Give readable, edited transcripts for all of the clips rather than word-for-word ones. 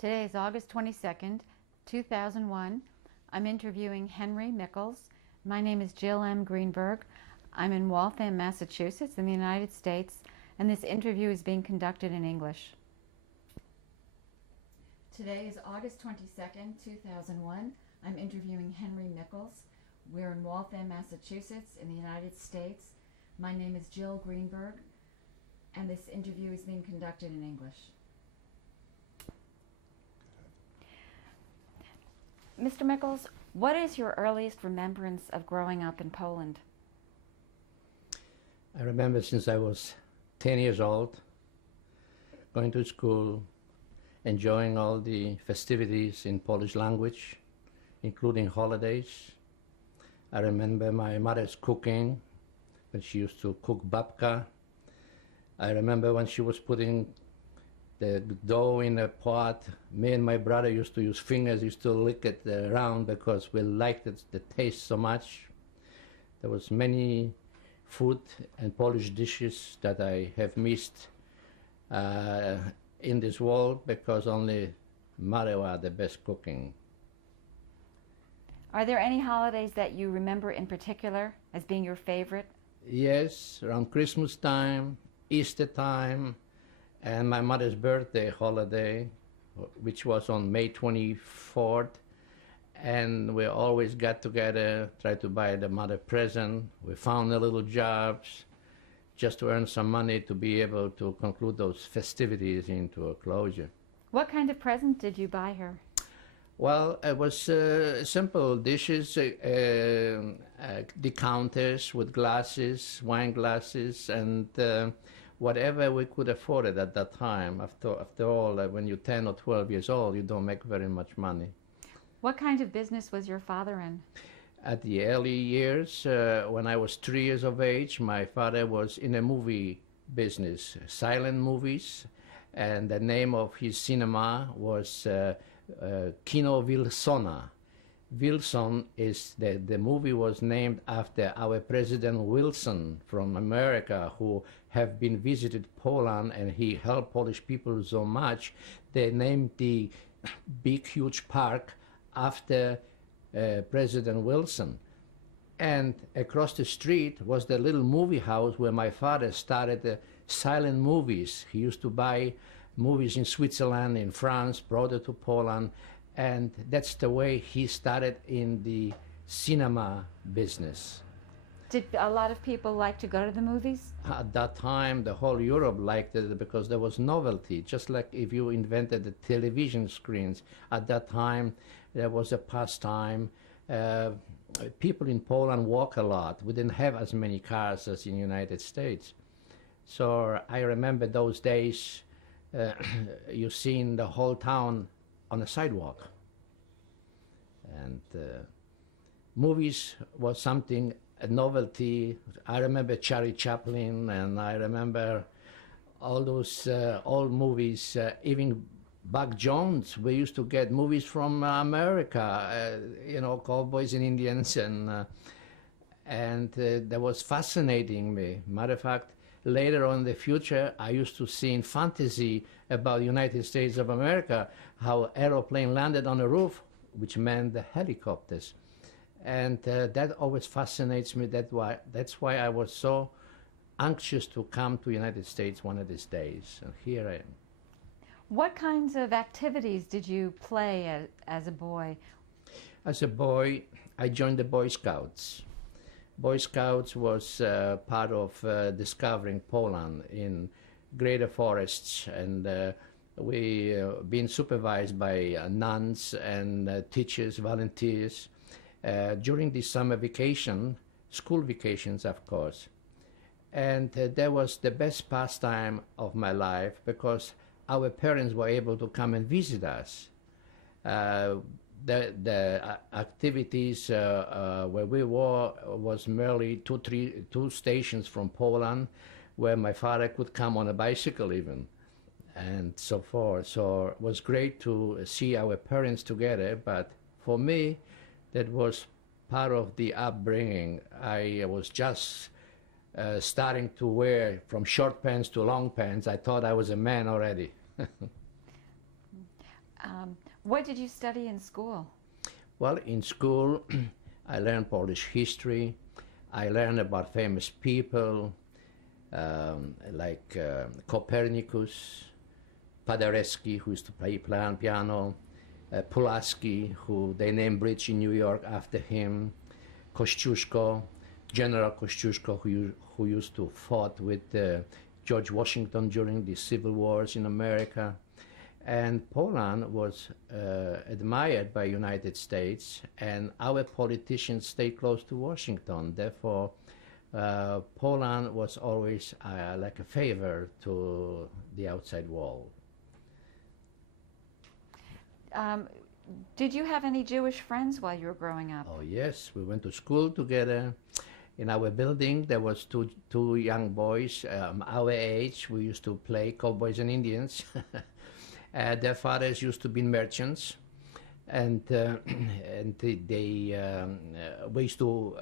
Today is August 22nd, 2001. I'm interviewing Henry Mikols. My name is Jill M. Greenberg. I'm in Waltham, Massachusetts in the United States, and this interview is being conducted in English. Today is August 22nd, 2001. I'm interviewing Henry Mikols. We're in Waltham, Massachusetts in the United States. My name is Jill Greenberg, and this interview is being conducted in English. Mr. Mikols, what is your earliest remembrance of growing up in Poland? I remember since I was 10 years old, going to school, enjoying all the festivities in Polish language, including holidays. I remember my mother's cooking, when she used to cook babka. I remember when she was putting the dough in a pot. Me and my brother used to use fingers, used to lick it around because we liked it, the taste so much. There was many food and Polish dishes that I have missed in this world because only mother was the best cooking. Are there any holidays that you remember in particular as being your favorite? Yes, around Christmas time, Easter time, and my mother's birthday holiday, which was on May 24th. And we always got together, tried to buy the mother present. We found the little jobs just to earn some money to be able to conclude those festivities into a closure. What kind of present did you buy her? Well, it was simple dishes, decanters with glasses, wine glasses, and whatever we could afford it at that time. After all, when you're 10 or 12 years old, you don't make very much money. What kind of business was your father in? At the early years, when I was 3 years of age, my father was in a movie business, silent movies, and the name of his cinema was Kino Wilsona. Wilson is the movie was named after our President Wilson from America, who have been visited Poland, and he helped Polish people so much. They named the big, huge park after President Wilson. And across the street was the little movie house where my father started silent movies. He used to buy movies in Switzerland, in France, brought it to Poland, and that's the way he started in the cinema business. Did a lot of people like to go to the movies? At that time, the whole Europe liked it because there was novelty. Just like if you invented the television screens, at that time there was a pastime. People in Poland walk a lot. We didn't have as many cars as in the United States. So I remember those days, you seen the whole town on the sidewalk. And movies was something, a novelty. I remember Charlie Chaplin, and I remember all those old movies, even Buck Jones. We used to get movies from America, cowboys and Indians, and that was fascinating me. Matter of fact, later on in the future, I used to see in fantasy about the United States of America, how aeroplane landed on the roof, which meant the helicopters. And that always fascinates me. That's why I was so anxious to come to the United States one of these days. And here I am. What kinds of activities did you play as a boy? As a boy, I joined the Boy Scouts. Boy Scouts was part of discovering Poland in greater forests, and we been supervised by nuns and teachers, volunteers during the summer vacation, school vacations, of course. And that was the best pastime of my life because our parents were able to come and visit us. The activities where we were was merely two stations from Poland, where my father could come on a bicycle even, and so forth. So it was great to see our parents together, but for me, that was part of the upbringing. I was just starting to wear from short pants to long pants. I thought I was a man already. What did you study in school? Well, in school, I learned Polish history. I learned about famous people like Copernicus, Paderewski, who used to play piano, Pulaski, who they named bridge in New York after him, Kościuszko, General Kościuszko, who used to fought with George Washington during the civil wars in America. And Poland was admired by United States, and our politicians stayed close to Washington. Therefore, Poland was always like a favor to the outside world. Did you have any Jewish friends while you were growing up? Oh yes, we went to school together. In our building, there was two young boys our age. We used to play cowboys and Indians. Their fathers used to be merchants, and we used to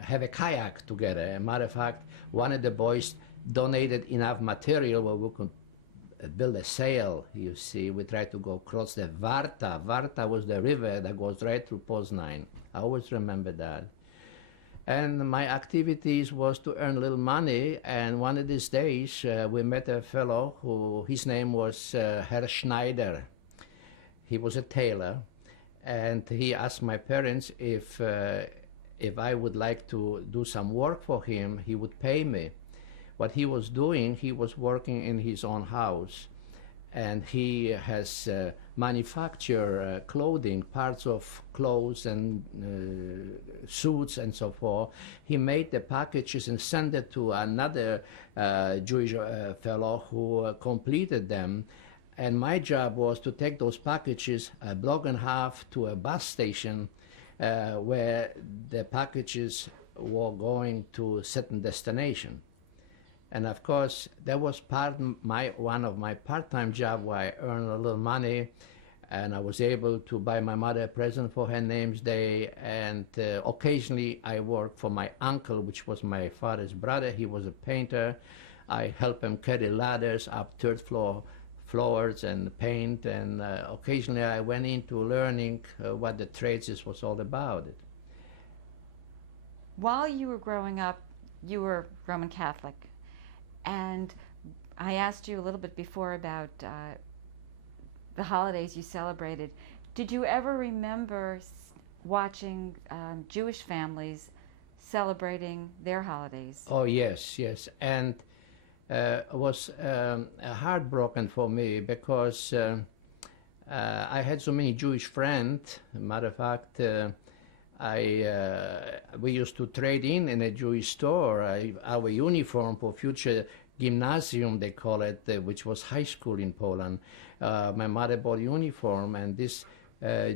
have a kayak together. As a matter of fact, one of the boys donated enough material where we could build a sail. You see, we tried to go across the Warta. Warta was the river that goes right through Poznań. I always remember that. And my activities was to earn a little money, and one of these days we met a fellow who, his name was Herr Schneider. He was a tailor, and he asked my parents if I would like to do some work for him, he would pay me. What he was doing, he was working in his own house, and he has manufactured clothing, parts of clothes and suits and so forth. He made the packages and sent it to another Jewish fellow who completed them. And my job was to take those packages a block and a half to a bus station where the packages were going to a certain destination. And of course, that was one of my part-time job where I earned a little money, and I was able to buy my mother a present for her name's day. And occasionally, I worked for my uncle, which was my father's brother. He was a painter. I helped him carry ladders up third floor floors and paint. And occasionally, I went into learning what the trades was all about. While you were growing up, you were Roman Catholic. And I asked you a little bit before about the holidays you celebrated. Did you ever remember watching Jewish families celebrating their holidays? Oh, yes, yes. And it was heartbroken for me because I had so many Jewish friends. Matter of fact, we used to trade in a Jewish store our uniform for future gymnasium, they call it, which was high school in Poland. My mother bought uniform, and this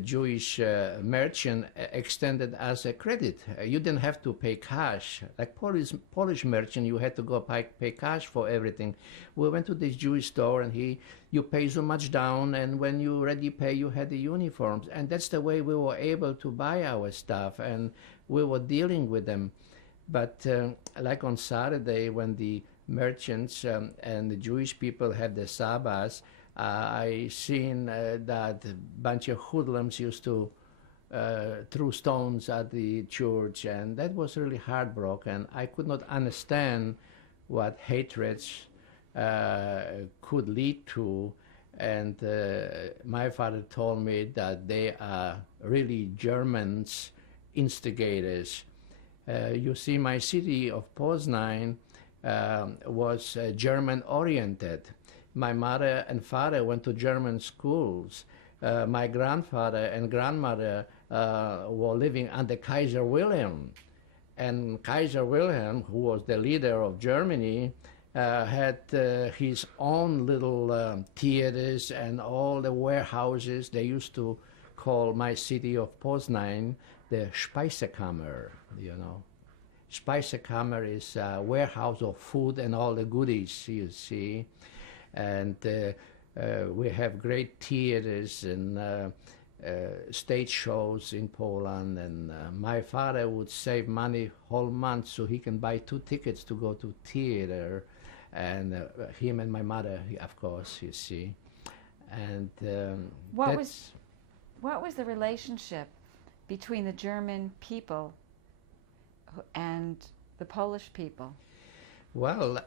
Jewish merchant extended us a credit. You didn't have to pay cash. Like Polish merchant, you had to go pay cash for everything. We went to this Jewish store, and you pay so much down, and when you already pay, you had the uniforms. And that's the way we were able to buy our stuff, and we were dealing with them. But like on Saturday, when the merchants and the Jewish people had the Sabbath, I seen that a bunch of hoodlums used to throw stones at the church, and that was really heartbroken. I could not understand what hatreds could lead to, and my father told me that they are really Germans instigators. You see, my city of Poznań was German-oriented. My mother and father went to German schools. My grandfather and grandmother were living under Kaiser Wilhelm. And Kaiser Wilhelm, who was the leader of Germany, had his own little theaters and all the warehouses. They used to call my city of Poznań the Speisekammer, you know. Speisekammer is a warehouse of food and all the goodies, you see. And we have great theaters and stage shows in Poland. And my father would save money whole month so he can buy 2 tickets to go to theater. And him and my mother, of course, you see. And What was the relationship between the German people and the Polish people? Well,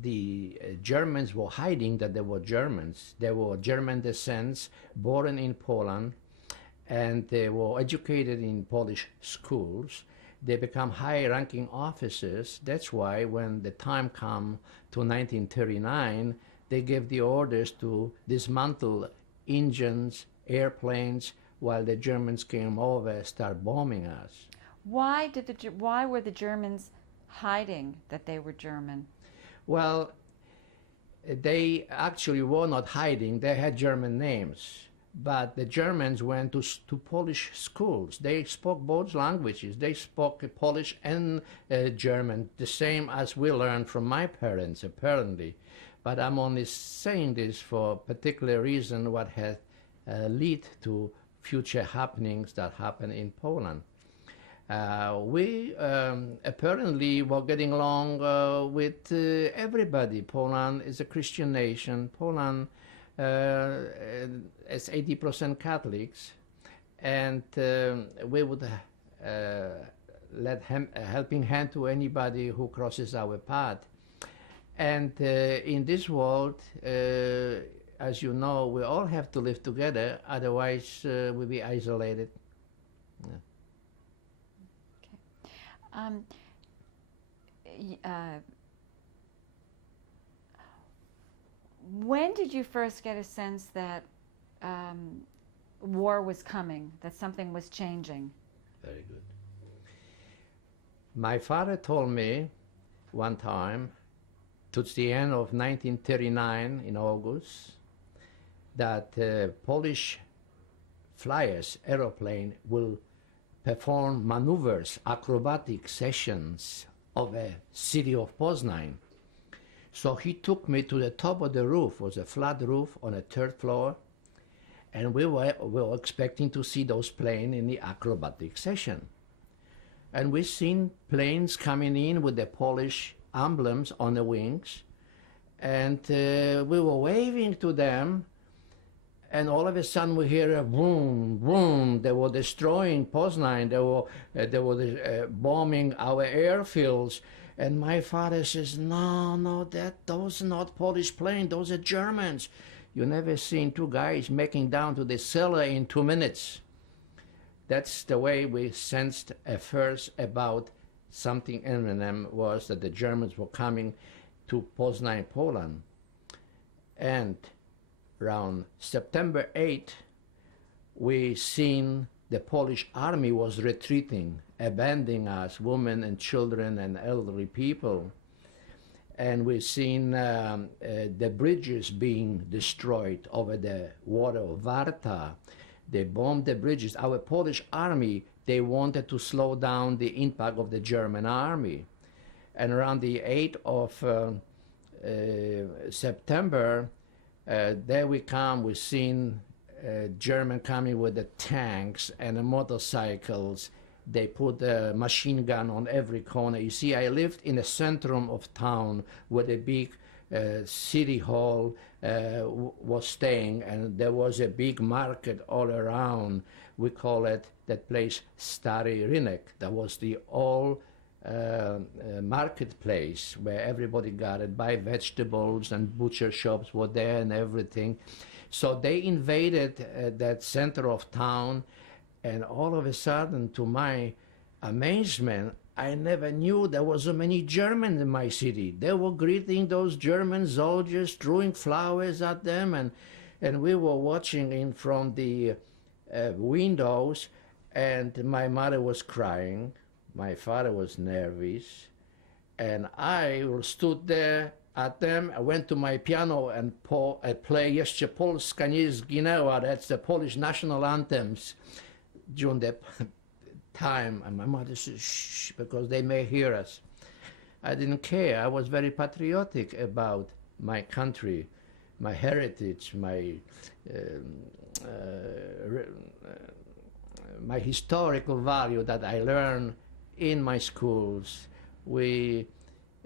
the Germans were hiding that they were Germans. They were German descents, born in Poland, and they were educated in Polish schools. They become high-ranking officers. That's why when the time come to 1939, they gave the orders to dismantle engines, airplanes, while the Germans came over and start bombing us. Why were the Germans hiding that they were German? Well, they actually were not hiding. They had German names. But the Germans went to Polish schools. They spoke both languages. They spoke Polish and German, the same as we learned from my parents, apparently. But I'm only saying this for a particular reason, what has led to future happenings that happen in Poland. We apparently were getting along with everybody. Poland is a Christian nation. Poland is 80% Catholics, and we would let a helping hand to anybody who crosses our path. And in this world, as you know, we all have to live together, otherwise we'll be isolated. Yeah. When did you first get a sense that war was coming, that something was changing? Very good. My father told me one time, towards the end of 1939 in August, that Polish flyers, aeroplane, will perform maneuvers, acrobatic sessions of a city of Poznan. So he took me to the top of the roof. It was a flat roof on a third floor, and we were expecting to see those planes in the acrobatic session. And we seen planes coming in with the Polish emblems on the wings, and we were waving to them, and all of a sudden we hear a boom, boom. They were destroying Poznan. They were bombing our airfields. And my father says, no, those are not Polish planes, those are Germans. You never seen two guys making down to the cellar in 2 minutes. That's the way we sensed at first about something imminent, was that the Germans were coming to Poznan, Poland. And around September 8, we seen the Polish army was retreating, abandoning us, women and children and elderly people. And we've seen the bridges being destroyed over the water of Warta. They bombed the bridges. Our Polish army, they wanted to slow down the impact of the German army. And around the 8th of September, there we come, we've seen German coming with the tanks and the motorcycles. They put a machine gun on every corner. You see, I lived in the centrum of town where the big city hall was staying, and there was a big market all around. We call it, that place, Stary Rynek. That was the old marketplace where everybody got it, buy vegetables, and butcher shops were there and everything. So they invaded that center of town, and all of a sudden, to my amazement, I never knew there was so many Germans in my city. They were greeting those German soldiers, throwing flowers at them, and we were watching in from the windows, and my mother was crying, my father was nervous, and I stood there at them. I went to my piano and play Jeszcze Polska nie zginęła. That's the Polish national anthems during that time. And my mother said, shh, because they may hear us. I didn't care. I was very patriotic about my country, my heritage, my historical value that I learned in my schools. We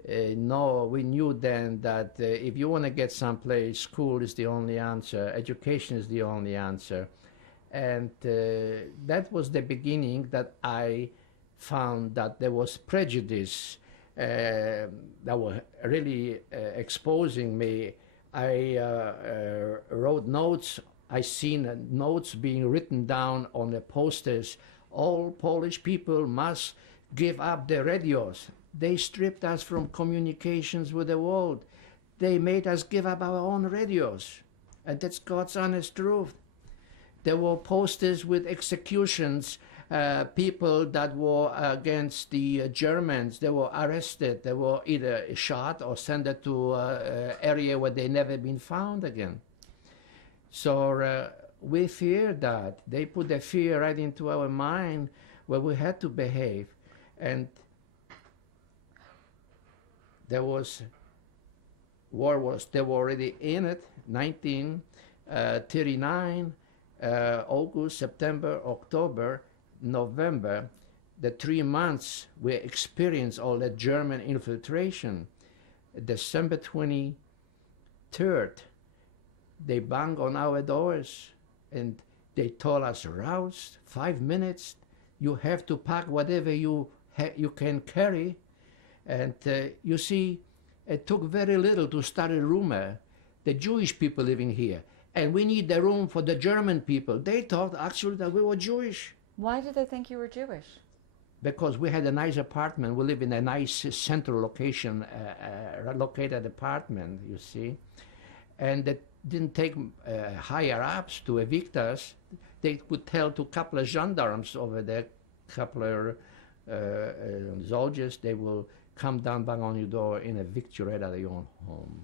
no, we knew then that if you want to get someplace, school is the only answer, education is the only answer. And that was the beginning that I found that there was prejudice that was really exposing me. I wrote notes. I seen notes being written down on the posters. All Polish people must give up their radios. They stripped us from communications with the world. They made us give up our own radios. And that's God's honest truth. There were posters with executions, people that were against the Germans. They were arrested. They were either shot or sent to an area where they never been found again. So we feared that. They put the fear right into our mind where we had to behave. And they were already in it, 1939, August, September, October, November, the 3 months we experienced all that German infiltration. December 23rd, they banged on our doors and they told us, rouse, 5 minutes, you have to pack whatever you can carry. And you see, it took very little to start a rumor. The Jewish people living here, and we need the room for the German people. They thought actually that we were Jewish. Why did they think you were Jewish? Because we had a nice apartment. We live in a nice central location, located apartment, you see. And it didn't take higher ups to evict us. They could tell to a couple of gendarmes over there, couple of soldiers, they will come down, bang on your door, and evict you right out of your own home.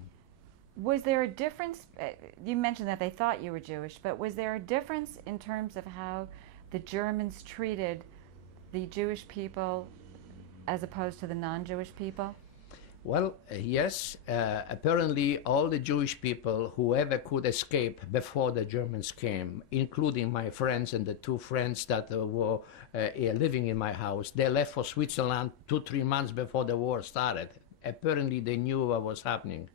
Was there a difference? You mentioned that they thought you were Jewish, but was there a difference in terms of how the Germans treated the Jewish people as opposed to the non-Jewish people? Well, yes. Apparently, all the Jewish people, whoever could escape before the Germans came, including my friends and the 2 friends that were living in my house, they left for Switzerland 2-3 months before the war started. Apparently, they knew what was happening.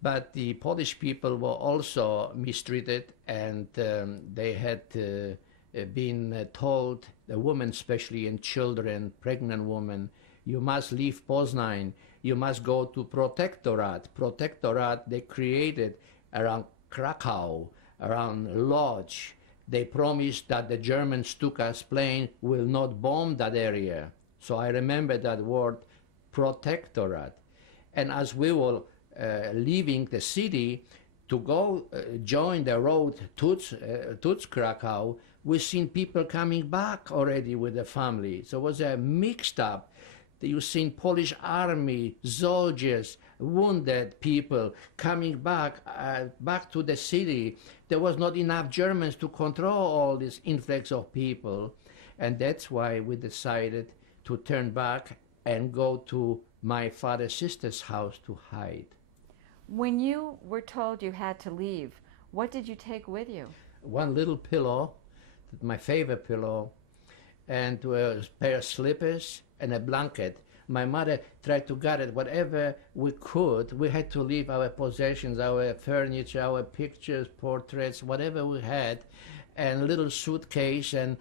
But the Polish people were also mistreated, and they had been told, the women especially, and children, pregnant women, you must leave Poznań, you must go to Protectorate. Protectorate they created around Krakow, around Lodz. They promised that the Germans took us plane will not bomb that area. So I remember that word, Protectorate. And as we were leaving the city to go join the road towards Krakow, we've seen people coming back already with the family. So it was a mixed up. You've seen Polish army, soldiers, wounded people coming back to the city. There was not enough Germans to control all this influx of people. And that's why we decided to turn back and go to my father's sister's house to hide. When you were told you had to leave, what did you take with you? One little pillow, my favorite pillow, and a pair of slippers and a blanket. My mother tried to gather whatever we could. We had to leave our possessions, our furniture, our pictures, portraits, whatever we had, and a little suitcase. And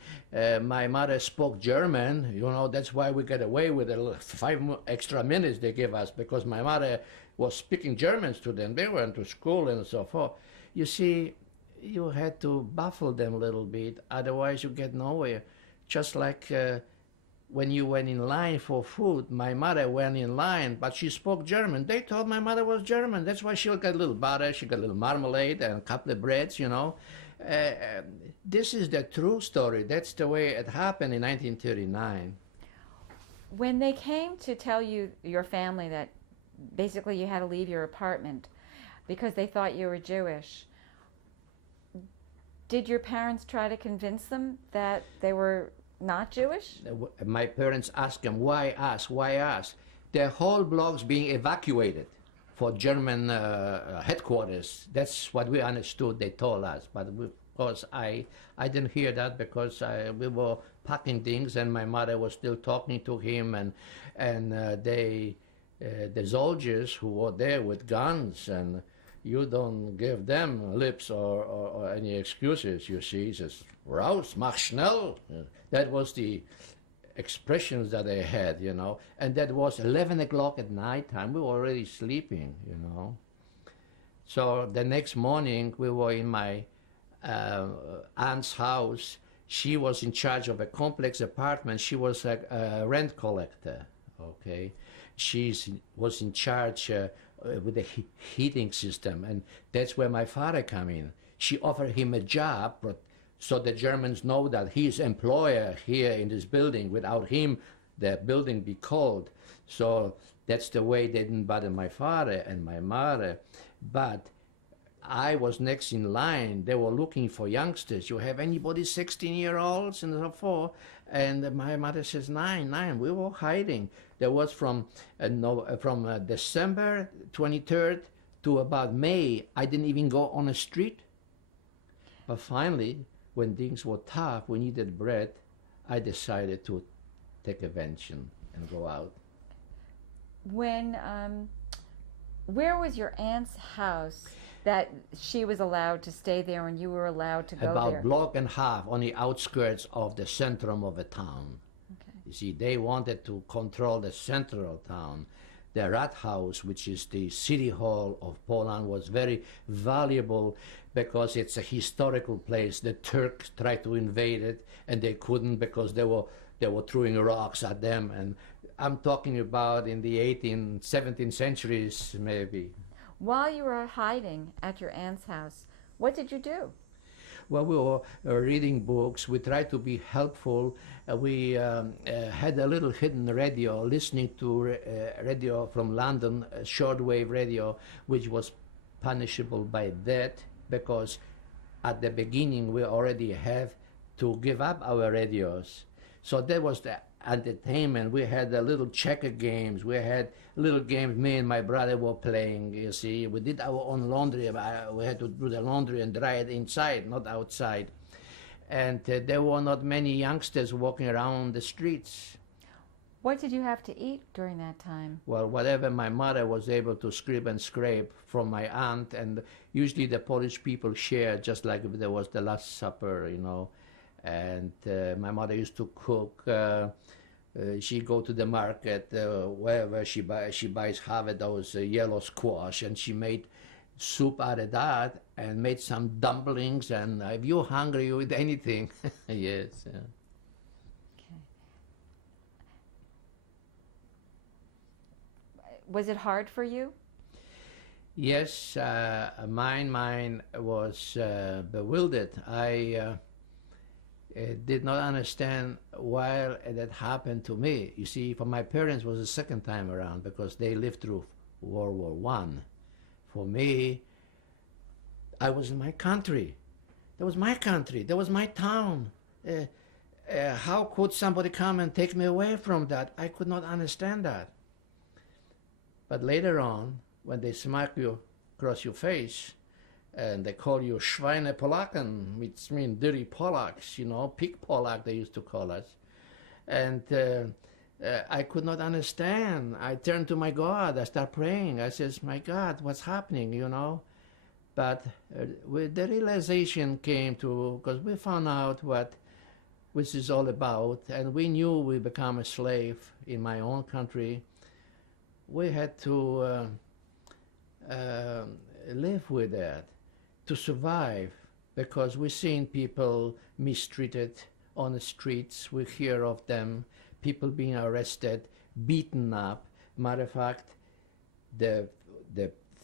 my mother spoke German. You know, that's why we got away with the 5 extra minutes they gave us, because my mother was speaking German to them. They went to school and so forth. You see, you had to baffle them a little bit, otherwise you get nowhere. Just like when you went in line for food, my mother went in line, but she spoke German. They thought my mother was German. That's why she got a little butter, she got a little marmalade and a couple of breads, you know. This is the true story. That's the way it happened in 1939. When they came to tell you, your family, that basically you had to leave your apartment because they thought you were Jewish, did your parents try to convince them that they were not Jewish? My parents asked them, why us, why us? The whole block's being evacuated for German headquarters. That's what we understood, they told us. But of course, I didn't hear that, because we were packing things and my mother was still talking to him, and they the soldiers who were there with guns, and you don't give them lips or any excuses, you see. Just raus, mach schnell. That was the expressions that they had, you know. And that was 11 o'clock at night time. We were already sleeping, you know. So the next morning, we were in my aunt's house. She was in charge of a complex apartment. She was a rent collector, okay. She was in charge with the heating system, and that's where my father came in. She offered him a job, but so the Germans know that he's employer here in this building. Without him, the building be cold. So that's the way they didn't bother my father and my mother. But I was next in line. They were looking for youngsters. You have anybody 16-year-olds and so forth? And my mother says, nine. We were hiding. There was from December 23rd to about May, I didn't even go on the street. But finally, when things were tough, we needed bread, I decided to take a venture and go out. When, where was your aunt's house that she was allowed to stay there and you were allowed to go about there? About block and a half on the outskirts of the centrum of a town. Okay. You see, they wanted to control the central town. The Rathaus, which is the city hall of Poland, was very valuable because it's a historical place. The Turks tried to invade it, and they couldn't because they were throwing rocks at them. And I'm talking about in the 18th, 17th centuries, maybe. While you were hiding at your aunt's house, what did you do? Well, we were reading books. We tried to be helpful. We had a little hidden radio, listening to radio from London, shortwave radio, which was punishable by death because at the beginning we already have to give up our radios. So that was the entertainment. We had the little checker games. We had little games me and my brother were playing, you see. We did our own laundry. We had to do the laundry and dry it inside, not outside. And there were not many youngsters walking around the streets. What did you have to eat during that time? Well, whatever my mother was able to scrib and scrape from my aunt, and usually the Polish people share, just like if there was the Last Supper, you know. And my mother used to cook. She go to the market, wherever she buys half of those yellow squash, and she made soup out of that and made some dumplings. And if you're hungry, you eat anything. Yes. Yeah. Okay. Was it hard for you? Yes, my mind was bewildered. I did not understand why that happened to me. You see, for my parents, it was the second time around because they lived through World War I. For me, I was in my country. That was my country. That was my town. How could somebody come and take me away from that? I could not understand that. But later on, when they smack you across your face, and they call you Schweine Polaken, which means dirty Polacks, you know, pig Polak they used to call us. And I could not understand. I turned to my God, I started praying. I says, my God, what's happening, you know? But with the realization came to, because we found out what this is all about, and we knew we become a slave in my own country. We had to live with that, to survive, because we're seeing people mistreated on the streets. We hear of them, people being arrested, beaten up. Matter of fact, the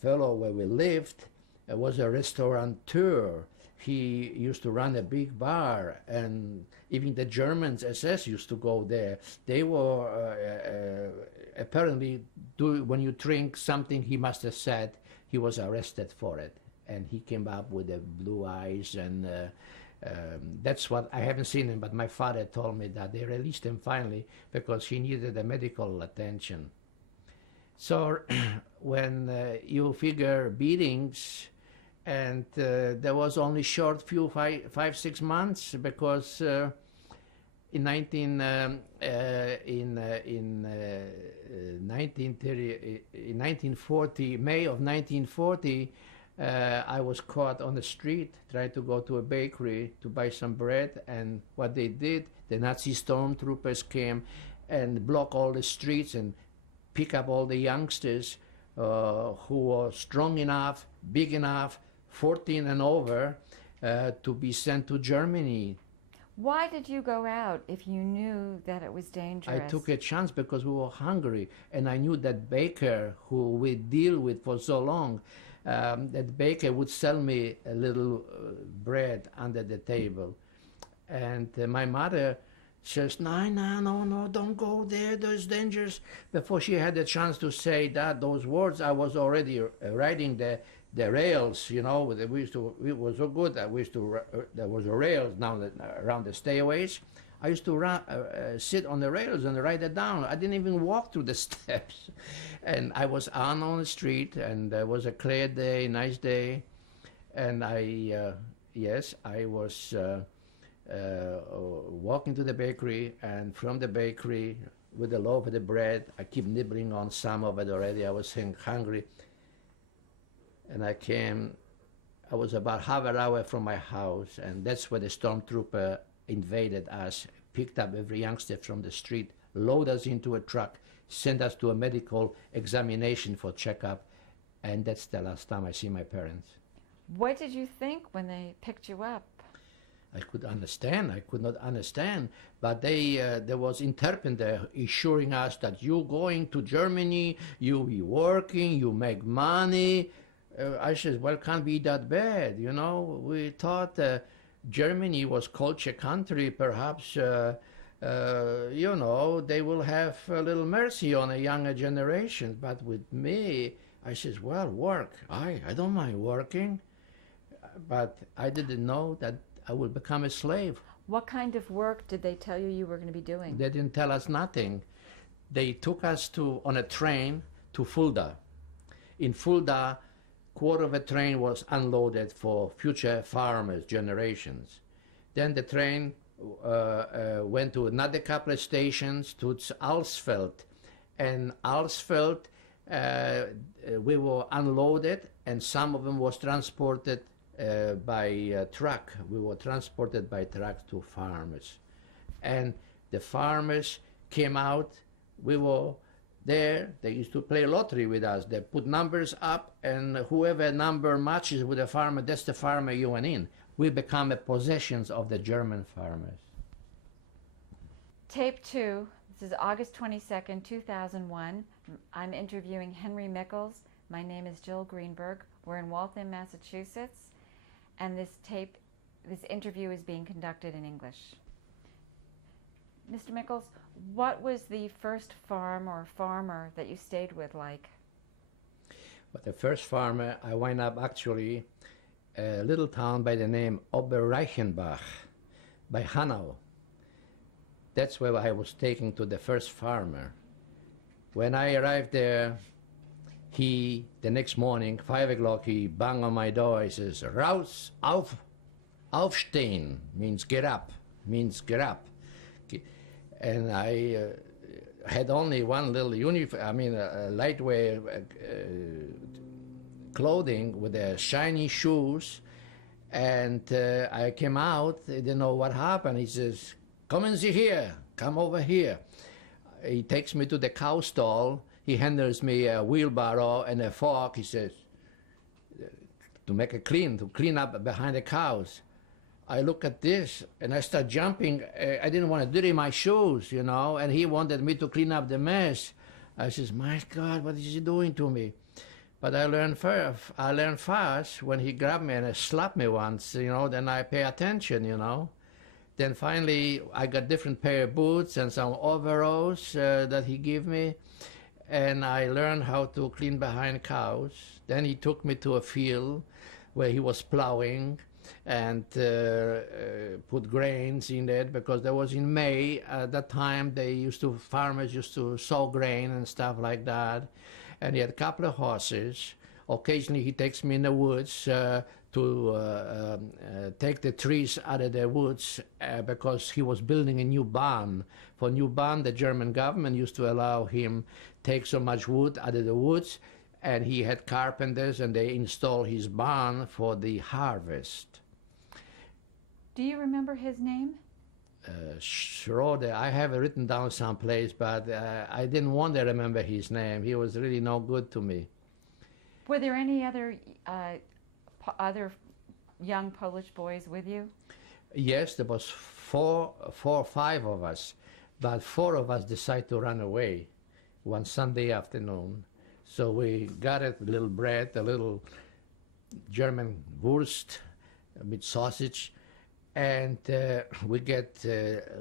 fellow where we lived was a restaurateur. He used to run a big bar, and even the Germans, SS, used to go there. They were apparently, when you drink something, he must have said, he was arrested for it. And he came up with the blue eyes, and that's what, I haven't seen him, but my father told me that they released him finally because he needed the medical attention. So when you figure beatings, and there was only short few 5-6 months because in 1940, May of 1940, I was caught on the street trying to go to a bakery to buy some bread, and what they did, the Nazi stormtroopers came and blocked all the streets and pick up all the youngsters who were strong enough, big enough, 14 and over, to be sent to Germany. Why did you go out if you knew that it was dangerous? I took a chance because we were hungry, and I knew that baker who we deal with for so long, that baker would sell me a little bread under the table. And my mother says, no, don't go there, there's dangers. Before she had a chance to say those words, I was already riding the rails, you know. It was so good that there was a rails now around the stairways. I used to sit on the rails and write it down. I didn't even walk through the steps. And I was on the street, and it was a clear day, nice day. And I was walking to the bakery, and from the bakery, with the loaf of the bread, I keep nibbling on some of it already. I was hungry. And I was about half an hour from my house, and that's where the stormtrooper invaded us, picked up every youngster from the street, loaded us into a truck, sent us to a medical examination for checkup, and that's the last time I see my parents. What did you think when they picked you up? I could not understand, but there was interpreter assuring us that you going to Germany, you be working, you make money. I said, well, can't be that bad, you know. We thought Germany was culture country, perhaps, you know, they will have a little mercy on a younger generation. But with me, I said, well, work. I don't mind working. But I didn't know that I would become a slave. What kind of work did they tell you were going to be doing? They didn't tell us nothing. They took us on a train to Fulda. In Fulda, quarter of a train was unloaded for future farmers, generations. Then the train went to another couple of stations to Alsfeld. And Alsfeld, we were unloaded, and some of them was transported by truck. We were transported by truck to farmers. And the farmers came out, we were there, they used to play lottery with us. They put numbers up, and whoever number matches with the farmer, that's the farmer you went in. We become possessions of the German farmers. Tape 2, this is August 22nd, 2001. I'm interviewing Henry Mikols. My name is Jill Greenberg. We're in Waltham, Massachusetts, and this interview is being conducted in English. Mr. Mikols, what was the first farm or farmer that you stayed with like? But the first farmer, I wind up actually a little town by the name Oberreichenbach, by Hanau. That's where I was taken to the first farmer. When I arrived there, the next morning, 5 o'clock, he banged on my door. He says, "Raus, aufstehen," means get up, And I had only one little uniform, lightweight clothing with shiny shoes. And I came out, I didn't know what happened. He says, "Come and see here, come over here." He takes me to the cow stall. He handles me a wheelbarrow and a fork. He says, to clean up behind the cows. I look at this and I start jumping. I didn't want to dirty my shoes, you know, and he wanted me to clean up the mess. I says, my God, what is he doing to me? But I learned fast when he grabbed me and slapped me once, you know, then I pay attention, you know. Then finally I got different pair of boots and some overalls that he gave me, and I learned how to clean behind cows. Then he took me to a field where he was plowing and put grains in it, because there was in May at that time farmers used to sow grain and stuff like that. And he had a couple of horses. Occasionally he takes me in the woods to to take the trees out of the woods because he was building a new barn. For new barn, the German government used to allow him take so much wood out of the woods, and he had carpenters, and they installed his barn for the harvest. Do you remember his name? Schroeder, I have it written down someplace, but I didn't want to remember his name. He was really no good to me. Were there any other other young Polish boys with you? Yes, there was four or five of us, but four of us decided to run away one Sunday afternoon. So we got a little bread, a little German Wurst with sausage, and we get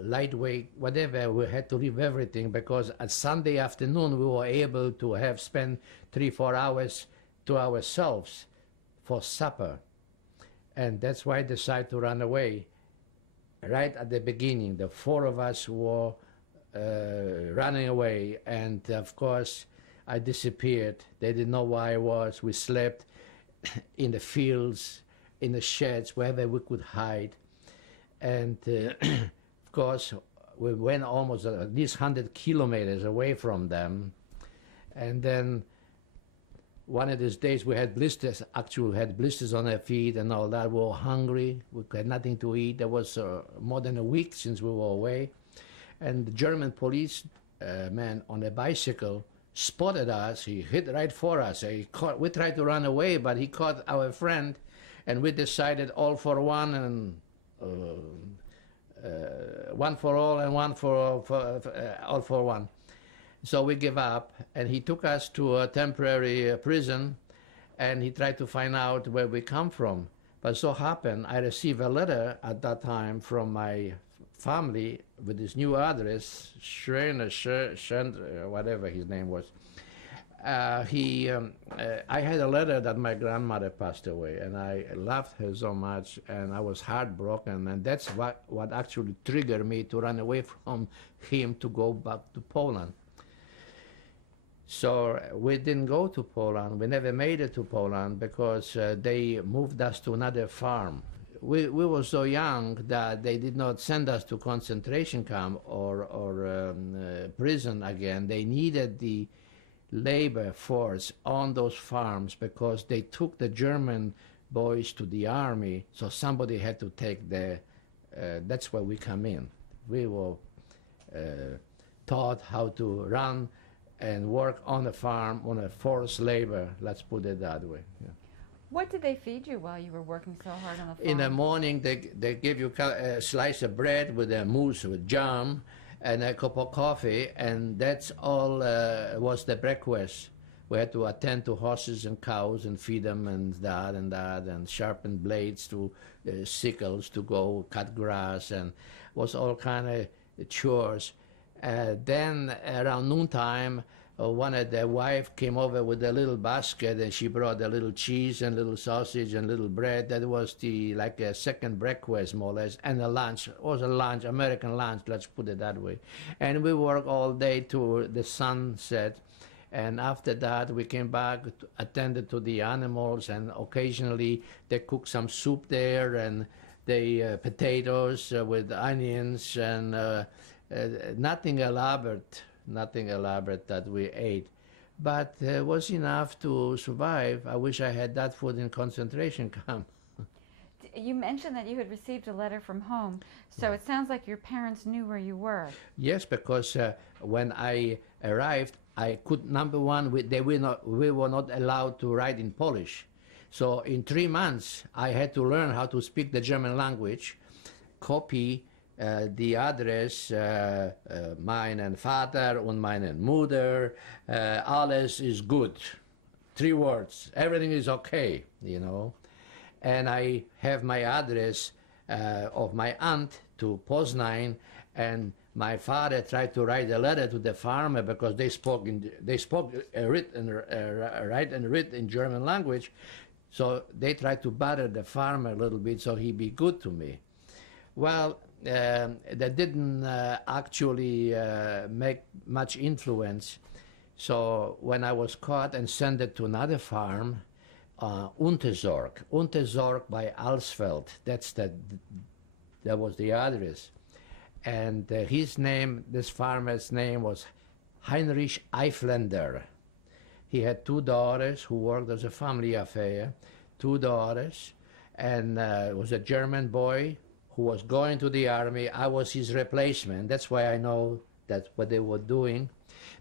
lightweight, whatever. We had to leave everything because at Sunday afternoon we were able to have spent 3-4 hours to ourselves for supper. And that's why I decided to run away. Right at the beginning, the four of us were running away, and of course I disappeared. They didn't know where I was. We slept in the fields, in the sheds, wherever we could hide. And of course, we went almost at least 100 kilometers away from them. And then one of these days we had blisters, actually we had blisters on our feet and all that. We were hungry, we had nothing to eat. There was more than a week since we were away. And the German police man on a bicycle spotted us. He hit right for us. We tried to run away, but he caught our friend, and we decided all for one, and one for all and one for all for one. So we gave up, and he took us to a temporary prison, and he tried to find out where we come from. But so happened, I received a letter at that time from my family with his new address, whatever his name was. I had a letter that my grandmother passed away, and I loved her so much, and I was heartbroken, and that's what actually triggered me to run away from him to go back to Poland. So we didn't go to Poland. We never made it to Poland because they moved us to another farm. We were so young that they did not send us to concentration camp or prison again. They needed the labor force on those farms because they took the German boys to the army, so somebody had to take that's where we come in. We were taught how to run and work on the farm, on a forced labor, let's put it that way. Yeah. What did they feed you while you were working so hard on the farm? In the morning, they give you a slice of bread with a mousse with jam and a cup of coffee, and that's all was the breakfast. We had to attend to horses and cows and feed them and that, and sharpen blades to sickles to go cut grass, and was all kind of chores. Then around noontime, one of the wife came over with a little basket, and she brought a little cheese and little sausage and little bread. That was like a second breakfast, more or less, and a lunch. It was a lunch, American lunch, let's put it that way. And we worked all day to the sunset. And after that, we came back, attended to the animals, and occasionally they cooked some soup there, and the potatoes with onions, and nothing elaborate that we ate, but it was enough to survive. I wish I had that food in concentration camp. You mentioned that you had received a letter from home, so it sounds like your parents knew where you were. Yes, because when I arrived, I could, number one, we were not allowed to write in Polish. So in 3 months, I had to learn how to speak the German language, copy the address, meinen Vater und meinen Mutter, alles ist gut. 3 words, everything is okay, you know. And I have my address of my aunt to Poznań, and my father tried to write a letter to the farmer because they spoke write and read in German language, so they tried to butter the farmer a little bit so he'd be good to me. Well, that didn't actually make much influence. So when I was caught and sent it to another farm, Untersorg. Untersorg by Alsfeld. That was the address. And this farmer's name was Heinrich Eifländer. He had 2 daughters who worked as a family affair, 2 daughters, and it was a German boy who was going to the army. I was his replacement. That's why I know that's what they were doing.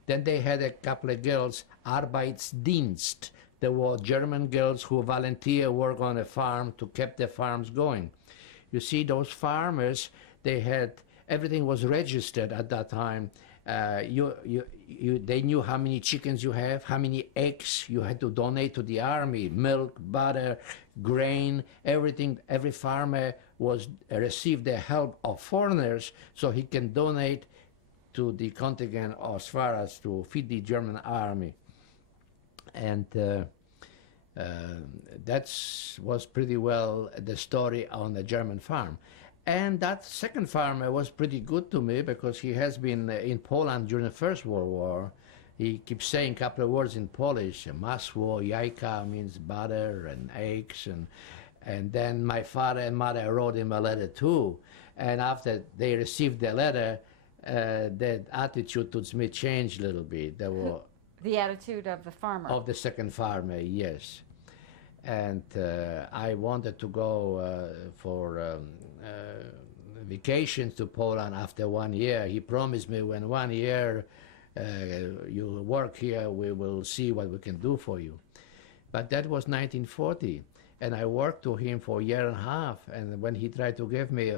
Then they had a couple of girls, Arbeitsdienst. There were German girls who volunteer work on a farm to keep the farms going. You see, those farmers, everything was registered at that time. They knew how many chickens you have, how many eggs you had to donate to the army, milk, butter, grain, everything. Every farmer received the help of foreigners so he can donate to the contingent as far as to feed the German army. And that was pretty well the story on the German farm. And that second farmer was pretty good to me because he has been in Poland during the First World War. He keeps saying a couple of words in Polish. Masło, jajka means butter and eggs. And then my father and mother wrote him a letter too. And after they received the letter, their attitude towards me changed a little bit. They were the attitude of the farmer. Of the second farmer, yes. And I wanted to go for vacations to Poland after 1 year. He promised me when 1 year you work here, we will see what we can do for you. But that was 1940, and I worked to him for a year and a half. And when he tried to give me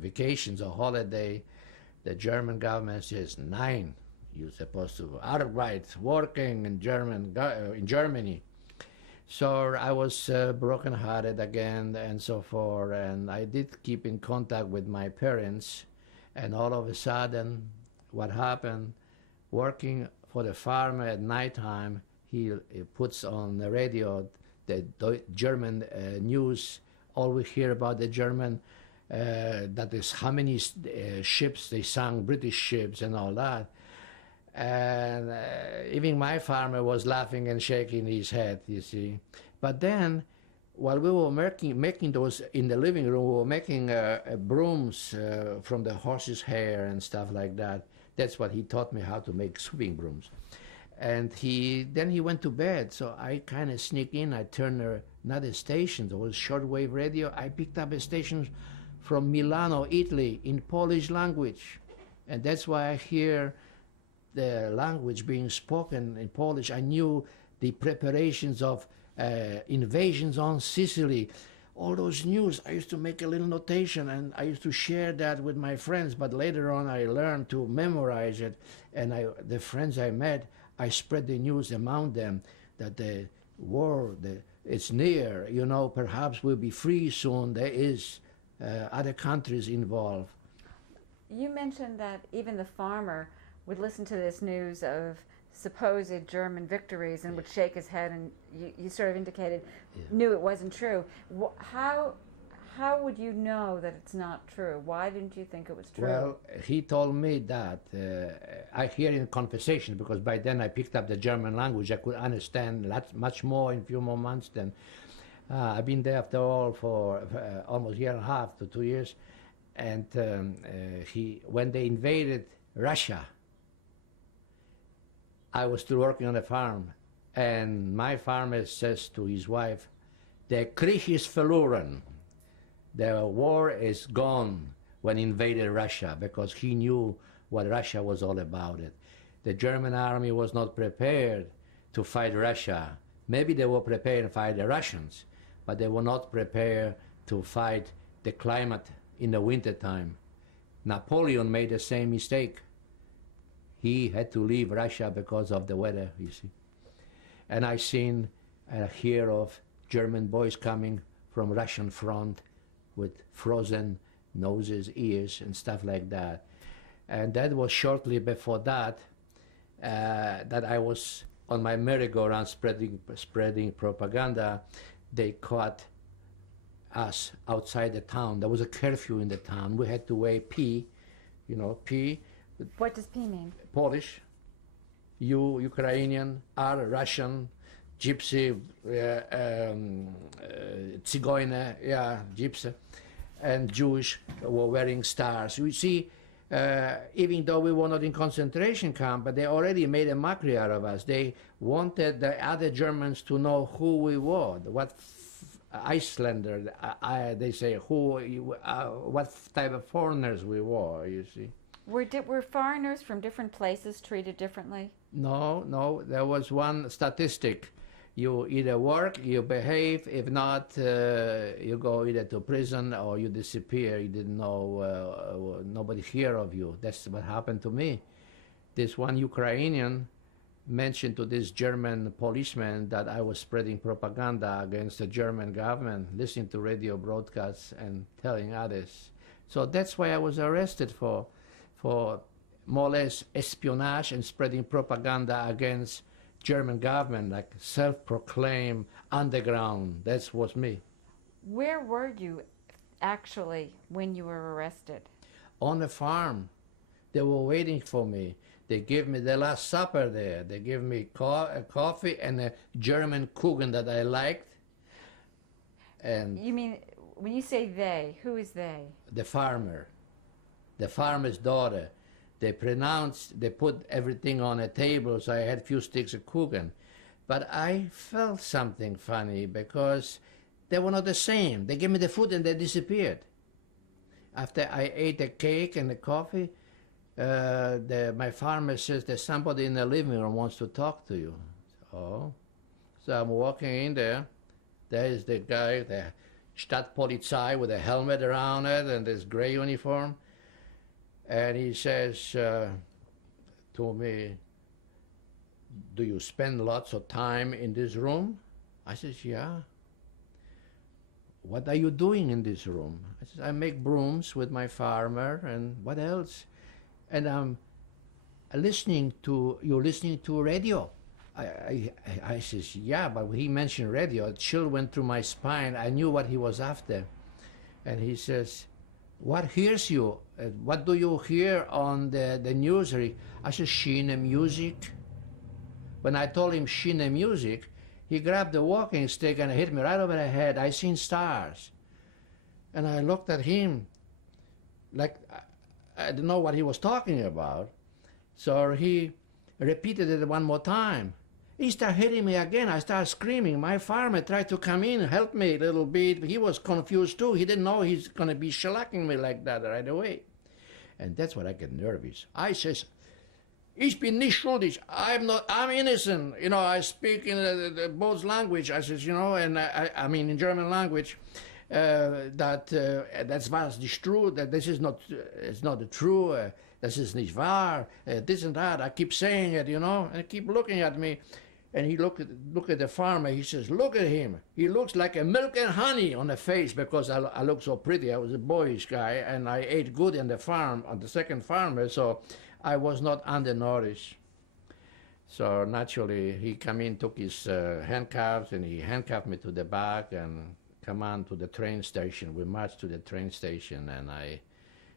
vacations or holiday, the German government says 9. You're supposed to Arbeit, working in Germany. So I was broken-hearted again and so forth, and I did keep in contact with my parents. And all of a sudden, what happened, working for the farmer at nighttime, he puts on the radio the German news. All we hear about the German, that is how many ships they sunk, British ships and all that. And even my farmer was laughing and shaking his head, you see. But then, while we were making those in the living room, we were making brooms from the horse's hair and stuff like that. That's what he taught me, how to make sweeping brooms. And then he went to bed, so I kind of sneaked in. I turned another station. There was shortwave radio. I picked up a station from Milano, Italy, in Polish language. And that's why I hear the language being spoken in Polish. I knew the preparations of invasions on Sicily. All those news, I used to make a little notation, and I used to share that with my friends, but later on I learned to memorize it. And the friends I met, I spread the news among them that the war, it's near, perhaps we'll be free soon. There is other countries involved. You mentioned that even the farmer would listen to this news of supposed German victories and would shake his head, and you sort of indicated, knew it wasn't true. How would you know that it's not true? Why didn't you think it was true? Well, he told me that. I hear in conversation, because by then I picked up the German language. I could understand much more in a few more months than I've been there after all for almost a year and a half to 2 years. And when they invaded Russia, I was still working on a farm, and my farmer says to his wife, "Der Krieg ist verloren." The war is gone when he invaded Russia, because he knew what Russia was all about. The German army was not prepared to fight Russia. Maybe they were prepared to fight the Russians, but they were not prepared to fight the climate in the wintertime. Napoleon made the same mistake. He had to leave Russia because of the weather, you see. And I seen and hear of German boys coming from Russian front with frozen noses, ears, and stuff like that. And that was shortly before that, that I was on my merry-go-round spreading propaganda. They caught us outside the town. There was a curfew in the town. We had to wear P, P. What does P mean? Polish. you Ukrainian, are Russian, Gypsy, Tsigoyne, yeah, Gypsy, and Jewish were wearing stars. You see, even though we were not in concentration camp, but they already made a mockery out of us. They wanted the other Germans to know who we were, what Icelander, they say, what type of foreigners we were, you see. Were foreigners from different places treated differently? No, there was one statistic. You either work, you behave. If not, you go either to prison or you disappear. You didn't know, nobody hear of you. That's what happened to me. This one Ukrainian mentioned to this German policeman that I was spreading propaganda against the German government, listening to radio broadcasts and telling others. So that's why I was arrested for more or less espionage and spreading propaganda against German government, like self-proclaimed underground. That was me. Where were you actually when you were arrested? On a farm. They were waiting for me. They gave me the Last Supper there. They gave me coffee and a German Kuchen that I liked. And You mean, when you say they, who is they? the farmer, the farmer's daughter, they put everything on a table, so I had a few sticks of Kuchen. But I felt something funny because they were not the same. They gave me the food and they disappeared. After I ate the cake and the coffee, my farmer says there's somebody in the living room wants to talk to you. Oh, so I'm walking in there. There is the guy, the Stadtpolizei with a helmet around it and this gray uniform. And he says to me, do you spend lots of time in this room? I says, yeah. What are you doing in this room? I says, I make brooms with my farmer, and what else? And I'm listening to radio. I says, yeah, but when he mentioned radio, a chill went through my spine. I knew what he was after. And he says, what hears you? What do you hear on the news? I said, Shine music. When I told him Shine music, he grabbed the walking stick and hit me right over the head. I seen stars. And I looked at him like I didn't know what he was talking about. So he repeated it one more time. He started hitting me again. I started screaming. My farmer tried to come in, help me a little bit. He was confused too. He didn't know he's going to be shellacking me like that right away. And that's when I get nervous. I says, Ich bin nicht schuldig. I'm innocent. You know, I speak in the both language. I says, you know, and I mean in German language, that's was nicht true. That this is not, it's not true. This is nicht wahr. This and that. I keep saying it, you know, and keep looking at me. And he look at the farmer. He says, look at him. He looks like a milk and honey on the face because I look so pretty. I was a boyish guy, and I ate good in the farm, on the second farmer, so I was not undernourished. So naturally, he come in, took his handcuffs, and he handcuffed me to the back and come on to the train station. We marched to the train station, and I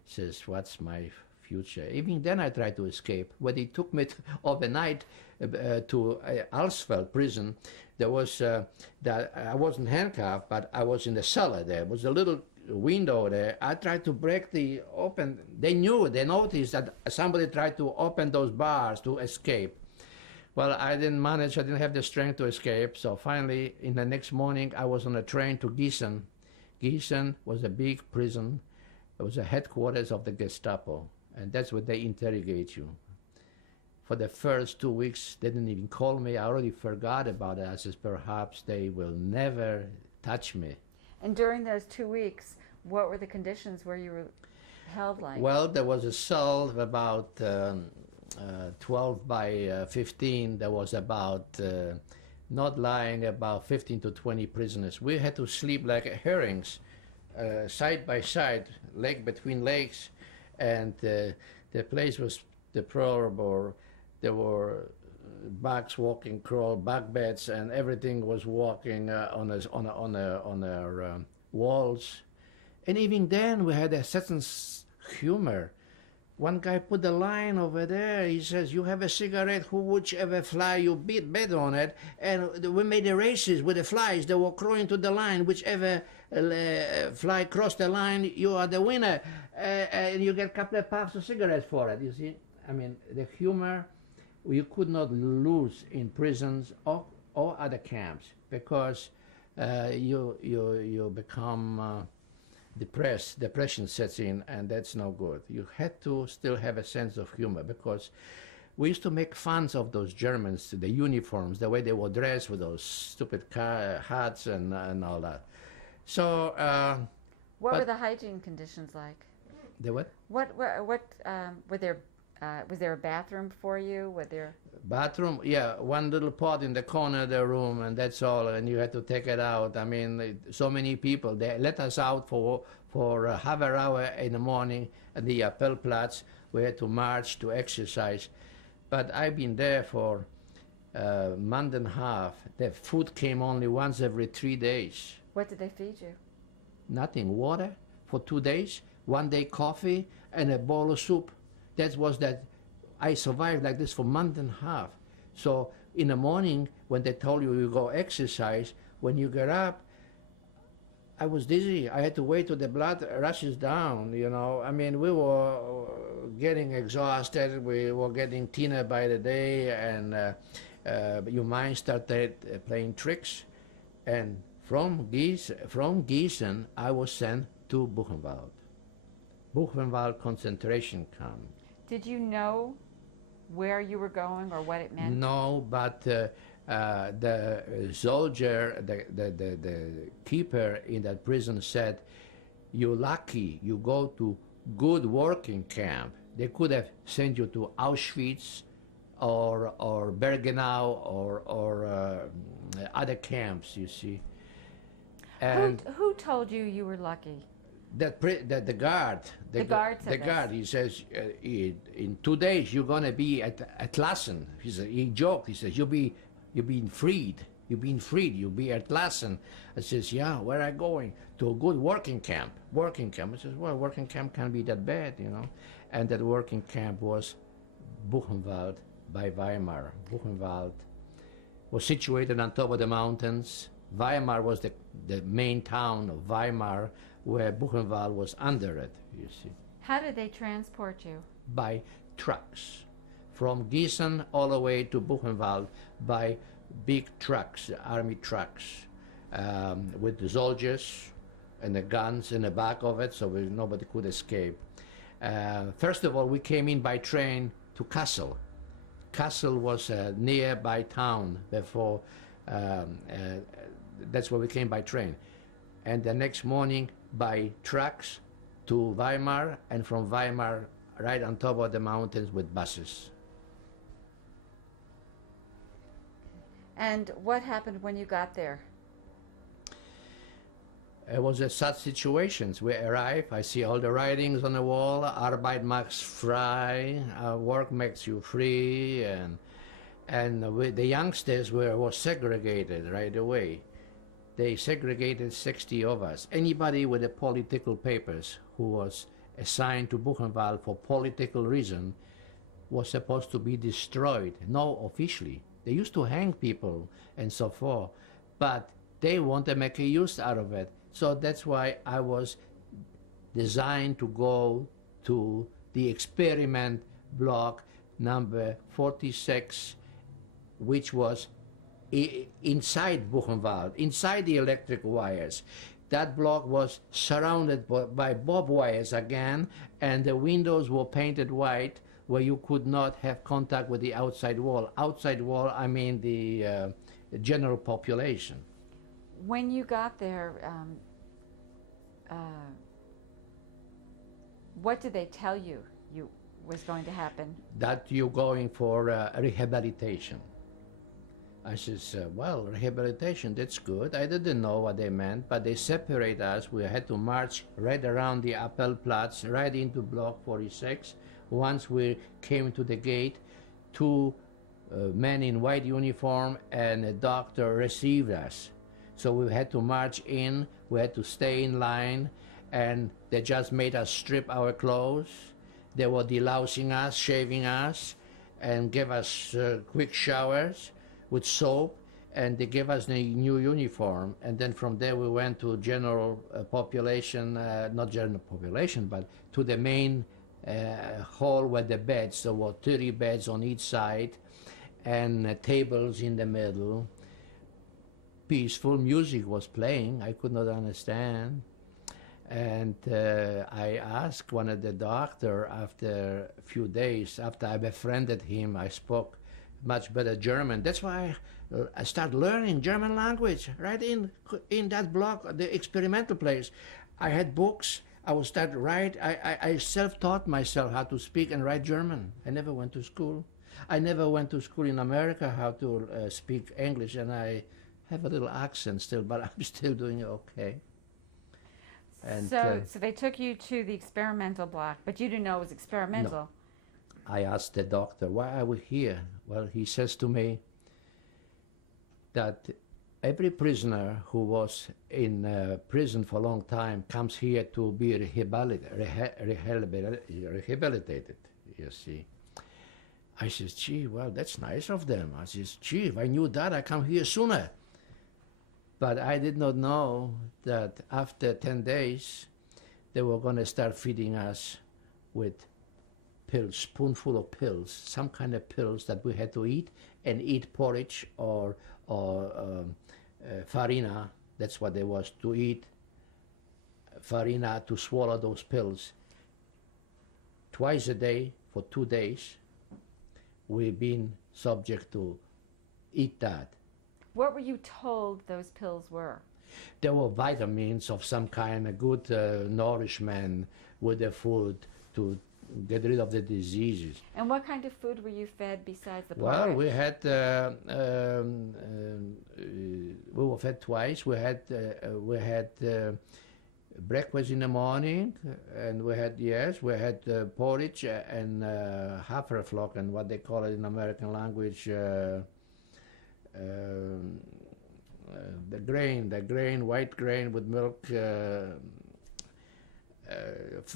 says, what's my future? Even then I tried to escape. When he took me overnight to Alsfeld prison, there was that I wasn't handcuffed, but I was in the cellar. There was a little window there. I tried to break the open. They noticed that somebody tried to open those bars to escape. Well, I didn't manage. I didn't have the strength to escape. So finally, in the next morning, I was on a train to Gießen. Gießen was a big prison. It was the headquarters of the Gestapo. And that's where they interrogate you. For the first 2 weeks, they didn't even call me. I already forgot about it. I said, perhaps they will never touch me. And during those 2 weeks, what were the conditions where you were held like? Well, there was a cell of about 12 by 15. There was about, not lying, about 15 to 20 prisoners. We had to sleep like herrings, side by side, leg between legs. And the place was deplorable. There were bugs walking, crawl, bug beds, and everything was walking on our walls. And even then, we had a certain humor. one guy put the line over there. He says, "You have a cigarette, whichever fly you bet on it." And we made the races with the flies. They were crawling to the line. Whichever fly crossed the line, you are the winner. And you get a couple of packs of cigarettes for it, you see. I mean, the humor you could not lose in prisons or other camps, because you become depressed, depression sets in, and that's no good. You had to still have a sense of humor, because we used to make fun of those Germans, the uniforms, the way they were dressed with those stupid hats and all that. So what were the hygiene conditions like? the what? What were there? Was there a bathroom for you? Were there? Bathroom, yeah, one little pot in the corner of the room, and that's all, and you had to take it out. I mean, so many people, they let us out for half an hour in the morning at the Appellplatz. We had to march to exercise. But I've been there for a month and a half. The food came only once every 3 days. What did they feed you? Nothing, water for 2 days, 1 day coffee, and a bowl of soup. That I survived like this for a month and a half. So in the morning, when they told you go exercise, when you get up, I was dizzy. I had to wait till the blood rushes down, you know. I mean, we were getting exhausted. We were getting thinner by the day, and your mind started playing tricks. And from Gießen, I was sent to Buchenwald. Buchenwald concentration camp. Did you know where you were going or what it meant? No, but the soldier, the keeper in that prison said, "You're lucky you go to good working camp." They could have sent you to Auschwitz or Bergenau or other camps, you see. And who told you you were lucky? the guard, The guard said the guard, he says, in 2 days you're gonna be at Lassen. He joked. He says, you'll be freed. You'll be at Lassen. I says, yeah, where are you going? To a good working camp. I says, well, working camp can't be that bad, you know. And that working camp was Buchenwald by Weimar. Buchenwald was situated on top of the mountains. Weimar was the main town of Weimar, where Buchenwald was under it, you see. How did they transport you? By trucks. From Gießen all the way to Buchenwald by big trucks, army trucks, with the soldiers and the guns in the back of it, so nobody could escape. First of all, we came in by train to Kassel. Kassel was a nearby town, therefore that's where we came by train. And the next morning by trucks to Weimar, and from Weimar right on top of the mountains with buses. And what happened when you got there? It was a sad situation. We arrived, I see all the writings on the wall, Arbeit macht frei, work makes you free, and the youngsters were segregated right away. They segregated 60 of us. Anybody with the political papers who was assigned to Buchenwald for political reason was supposed to be destroyed. No, officially. They used to hang people and so forth, but they want to make a use out of it. So that's why I was designed to go to the experiment block number 46, which was inside Buchenwald, inside the electric wires. That block was surrounded by barbed wires again, and the windows were painted white, where you could not have contact with the outside wall. Outside wall, I mean the general population. When you got there, what did they tell you was going to happen? That you're going for rehabilitation. I says, well, rehabilitation, that's good. I didn't know what they meant, but they separate us. We had to march right around the Appellplatz, right into Block 46. Once we came to the gate, two men in white uniform and a doctor received us. So we had to march in, we had to stay in line, and they just made us strip our clothes. They were delousing us, shaving us, and gave us quick showers with soap, and they gave us a new uniform. And then from there we went to general population, not general population, but to the main hall where the beds, there were 30 beds on each side, and tables in the middle. Peaceful music was playing. I could not understand. And I asked one of the doctor after a few days, after I befriended him, I spoke much better German. That's why I started learning German language right in that block, the experimental place. I had books. I would start to write. I self-taught myself how to speak and write German. I never went to school. I never went to school in America how to speak English, and I have a little accent still, but I'm still doing okay. And so they took you to the experimental block, but you didn't know it was experimental. No. I asked the doctor, why are we here? Well, he says to me that every prisoner who was in prison for a long time comes here to be rehabilitated, you see. I says, gee, well, that's nice of them. I says, gee, if I knew that, I'd come here sooner. But I did not know that after 10 days, they were going to start feeding us with pills, spoonful of pills, some kind of pills that we had to eat, and eat porridge or farina. That's what they was, to eat farina, to swallow those pills. Twice a day for 2 days, we've been subject to eat that. What were you told those pills were? There were vitamins of some kind, a good nourishment with the food to get rid of the diseases. And what kind of food were you fed besides the porridge? Well, we had, we were fed twice. We had breakfast in the morning, and we had porridge and haferflock, and what they call it in American language, the grain, white grain with milk,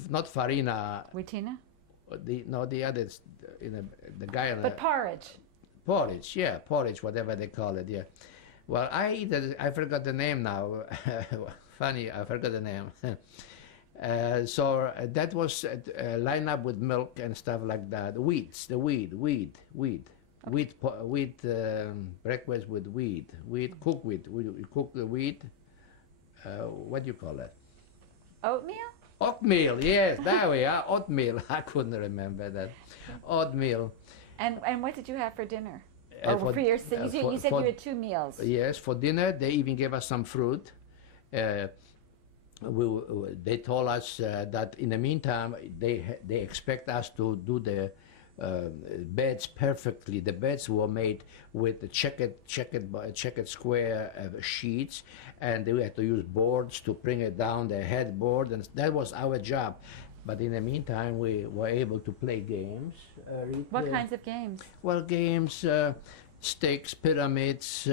not farina. Wheatina? The others, the guy. But porridge. Porridge, yeah, porridge, whatever they call it, yeah. Well, I forgot the name now. Funny, I forgot the name. So that was lined up with milk and stuff like that. Weeds, the weed. Okay. Wheat breakfast with wheat, cooked wheat. We cook the wheat. What do you call it? Oatmeal? Oatmeal, yes, there we are. Oatmeal. I couldn't remember that. Oatmeal. And what did you have for dinner? Or you said you had 2 meals. Yes, for dinner they even gave us some fruit. They told us that in the meantime they expect us to do the beds perfectly. The beds were made with the checkered square sheets, and they had to use boards to bring it down, the headboard, and that was our job. But in the meantime, we were able to play games. What kinds of games? Well, games, stakes, pyramids,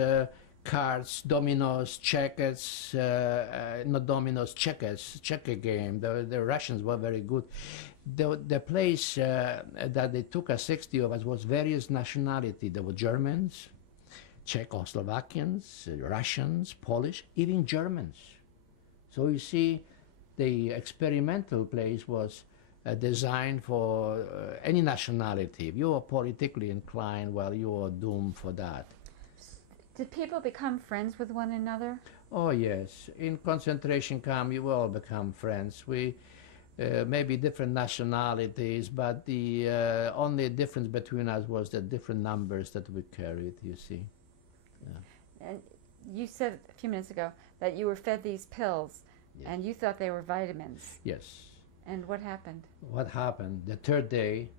cards, dominoes, checkers, not dominoes, checkers, checker game. The Russians were very good. The place that they took us, 60 of us, was various nationality. There were Germans, Czechoslovakians, Russians, Polish, even Germans. So you see, the experimental place was designed for any nationality. If you were politically inclined, well, you were doomed for that. Did people become friends with one another? Oh, yes. In concentration camp, you all become friends. We maybe different nationalities, but the only difference between us was the different numbers that we carried, you see. Yeah. And you said a few minutes ago that you were fed these pills, yes, and you thought they were vitamins. Yes. And what happened? What happened? The third day,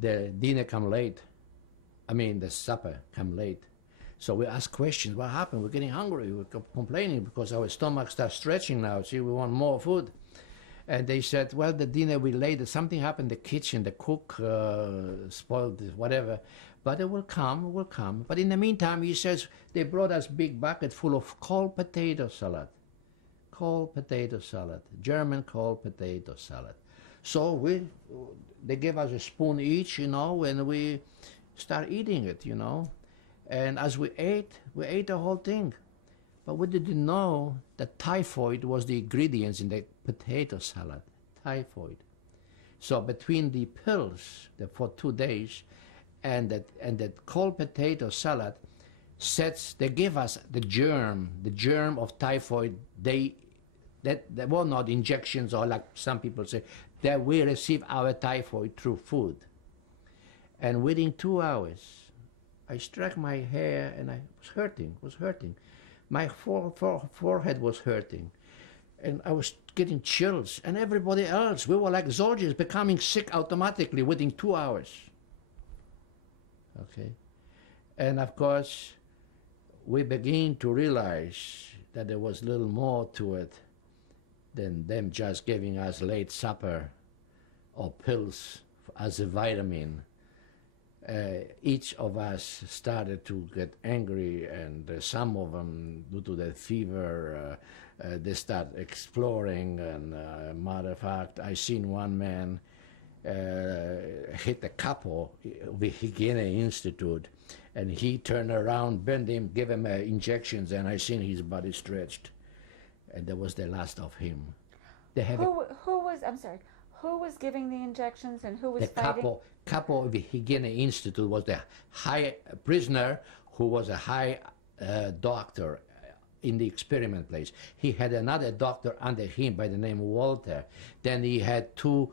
the dinner come late. I mean, the supper come late. So we ask questions. What happened? We're getting hungry. We're complaining because our stomach starts stretching now. See, we want more food. And they said, well, the dinner we late. Something happened in the kitchen. The cook spoiled it, whatever. But it will come, But in the meantime, he says, they brought us big bucket full of cold potato salad. Cold potato salad. German cold potato salad. So they gave us a spoon each, and we start eating it, And as we ate the whole thing. But we didn't know that typhoid was the ingredients in the potato salad. Typhoid. So between the pills for 2 days and that cold potato salad, they give us the germ of typhoid. They were not injections, or like some people say, that we receive our typhoid through food. And within 2 hours, I struck my hair and I was hurting. My forehead was hurting. And I was getting chills. And everybody else, we were like soldiers becoming sick automatically within 2 hours. Okay? And of course, we began to realize that there was little more to it than them just giving us late supper or pills as a vitamin. Each of us started to get angry, and some of them, due to the fever, they start exploring. And matter of fact, I seen one man hit a couple with Hygiene Institute, and he turned around, bent him, give him injections, and I seen his body stretched, and that was the last of him. They have who was giving the injections and who was the fighting? couple of the Hygiene Institute was the high prisoner who was a high doctor in the experiment place. He had another doctor under him by the name of Walter. Then he had 2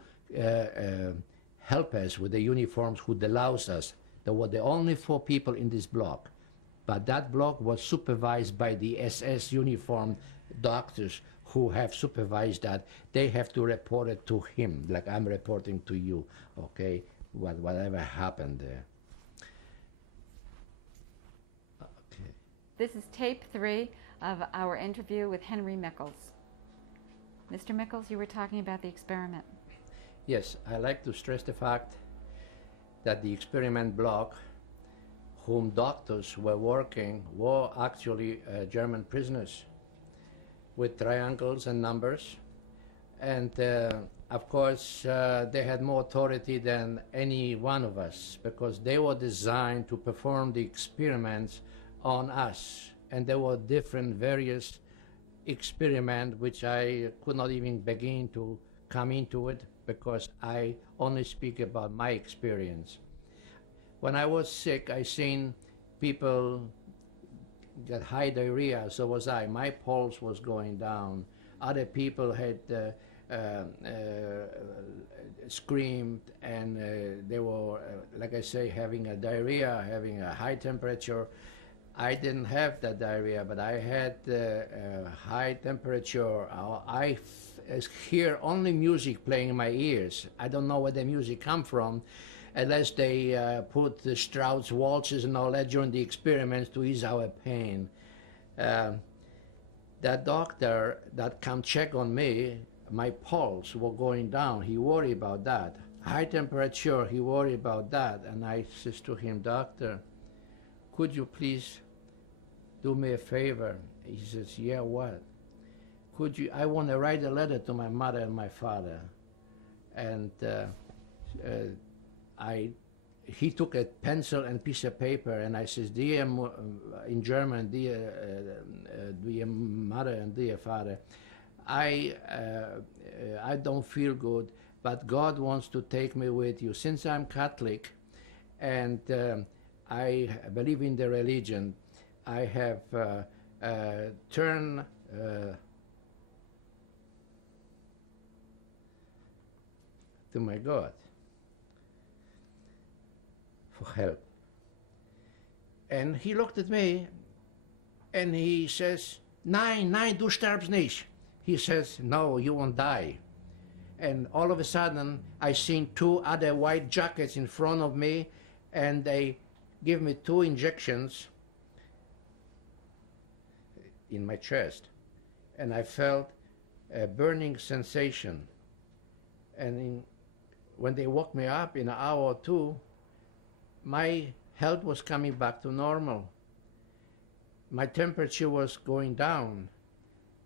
helpers with the uniforms who deloused us. There were the only 4 people in this block. But that block was supervised by the SS uniformed doctors who have supervised that. They have to report it to him, like I'm reporting to you, okay, whatever happened there. Okay. This is tape 3 of our interview with Henry Mikols. Mr. Mikols, you were talking about the experiment. Yes, I like to stress the fact that the experiment block, whom doctors were working, were actually German prisoners with triangles and numbers. And of course, they had more authority than any one of us, because they were designed to perform the experiments on us. And there were different various experiments which I could not even begin to come into it, because I only speak about my experience. When I was sick, I seen people get high diarrhea, so was I. My pulse was going down. Other people had screamed, and they were, like I say, having a diarrhea, having a high temperature. I didn't have that diarrhea, but I had high temperature. I hear only music playing in my ears. I don't know where the music come from, unless they put the Strauss waltzes and all that during the experiments to ease our pain. That doctor that come check on me, my pulse were going down. He worried about that. High temperature, he worried about that. And I says to him, "Doctor, could you please do me a favor?" He says, "Yeah, what?" I want to write a letter to my mother and my father. And he took a pencil and piece of paper, and I says, "Dear," in German, dear mother and dear father, I don't feel good, but God wants to take me with you. Since I'm Catholic and I believe in the religion, I have turned to my God for help." And he looked at me and he says, Nein, du stirbst nicht." He says, "No, you won't die." And all of a sudden, I seen 2 other white jackets in front of me, and they give me 2 injections in my chest. And I felt a burning sensation. And when they woke me up in an hour or 2, my health was coming back to normal. My temperature was going down.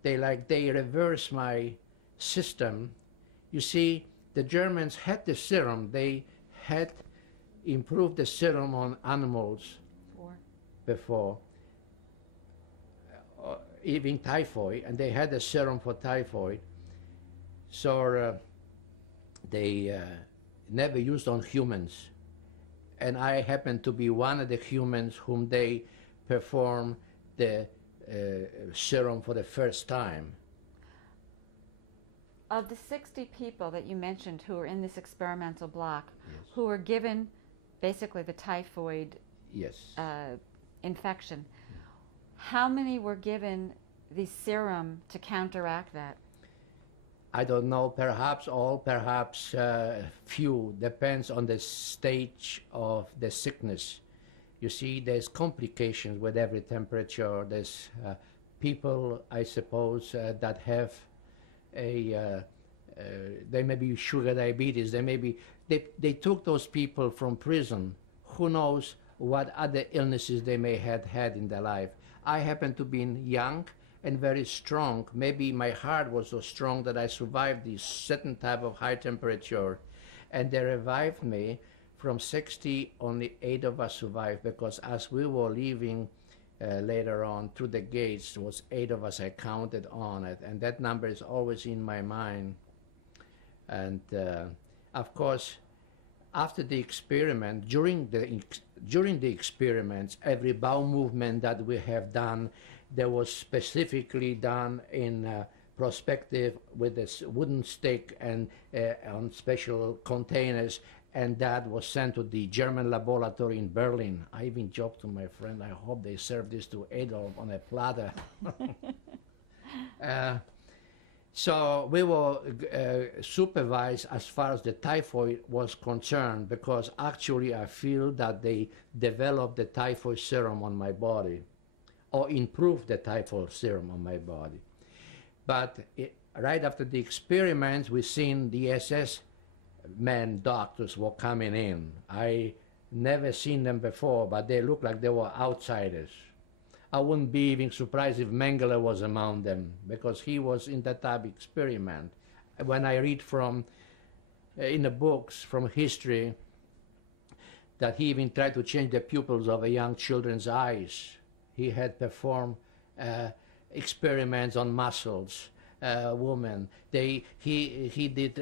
They reversed my system. You see, the Germans had the serum. They had improved the serum on animals before, even typhoid, and they had a serum for typhoid. So they never used on humans. And I happened to be one of the humans whom they performed the serum for the first time. Of the 60 people that you mentioned who were in this experimental block, Yes. who were given basically the typhoid Yes. infection, how many were given the serum to counteract that? I don't know, perhaps all, perhaps few, depends on the stage of the sickness. You see, there's complications with every temperature. There's people, I suppose, that have they may be sugar diabetes, they took those people from prison. Who knows what other illnesses they may have had in their life. I happen to be young and very strong. Maybe my heart was so strong that I survived this certain type of high temperature. And they revived me. From 60, only 8 of us survived, because as we were leaving later on through the gates, there was 8 of us I counted on it. And that number is always in my mind. And of course, after the experiment, during the experiments, every bowel movement that we have done, that was specifically done in prospective with this wooden stick and on special containers, and that was sent to the German laboratory in Berlin. I even joked to my friend, I hope they serve this to Adolf on a platter. So we were supervised as far as the typhoid was concerned, because actually I feel that they developed the typhoid serum on my body, or improved the typhoid serum on my body. But right after the experiments, we seen the SS men doctors were coming in. I never seen them before, but they looked like they were outsiders. I wouldn't be even surprised if Mengele was among them, because he was in that type of experiment. When I read from, in the books from history, that he even tried to change the pupils of a young children's eyes. He had performed experiments on muscles, women. He did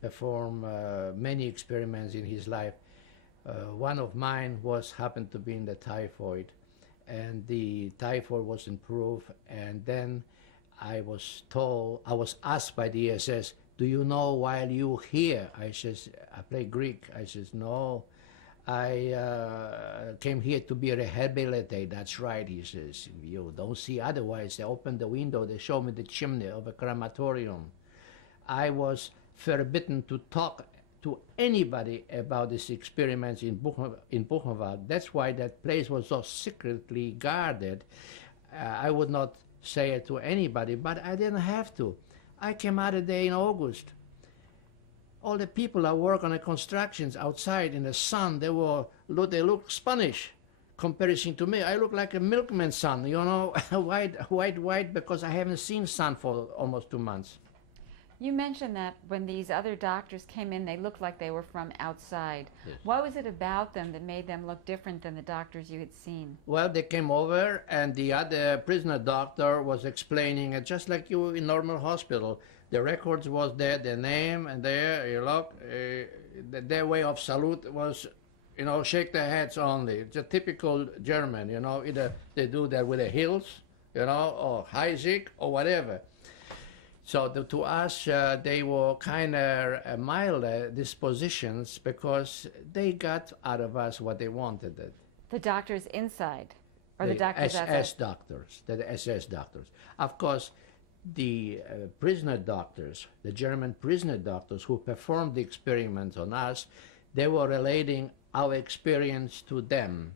perform many experiments in his life. One of mine happened to be in the typhoid, and the typhoid was improved. And then I was asked by the SS, "Do you know why you here?" I says, "I play Greek." I says, "No, I came here to be rehabilitated." "That's right," he says. "You don't see otherwise." They opened the window, they showed me the chimney of a crematorium. I was forbidden to talk to anybody about these experiments in Buchenwald. That's why that place was so secretly guarded. I would not say it to anybody, but I didn't have to. I came out a day in August. All the people that work on the constructions outside in the sun, they look Spanish comparison to me. I look like a milkman's son, you know, white, because I haven't seen sun for almost 2 months. You mentioned that when these other doctors came in, they looked like they were from outside. Yes. What was it about them that made them look different than the doctors you had seen? Well, they came over, and the other prisoner doctor was explaining it just like you in normal hospital. The records was there, the name, and there, you look, their way of salute was, you know, shake their heads only. It's a typical German, you know, either they do that with the heels, you know, or Heisig, or whatever. So to us, they were kind of mild dispositions, because they got out of us what they wanted. The doctors inside, or the doctors outside? The SS doctors. Of course, the prisoner doctors, the German prisoner doctors who performed the experiments on us, they were relating our experience to them.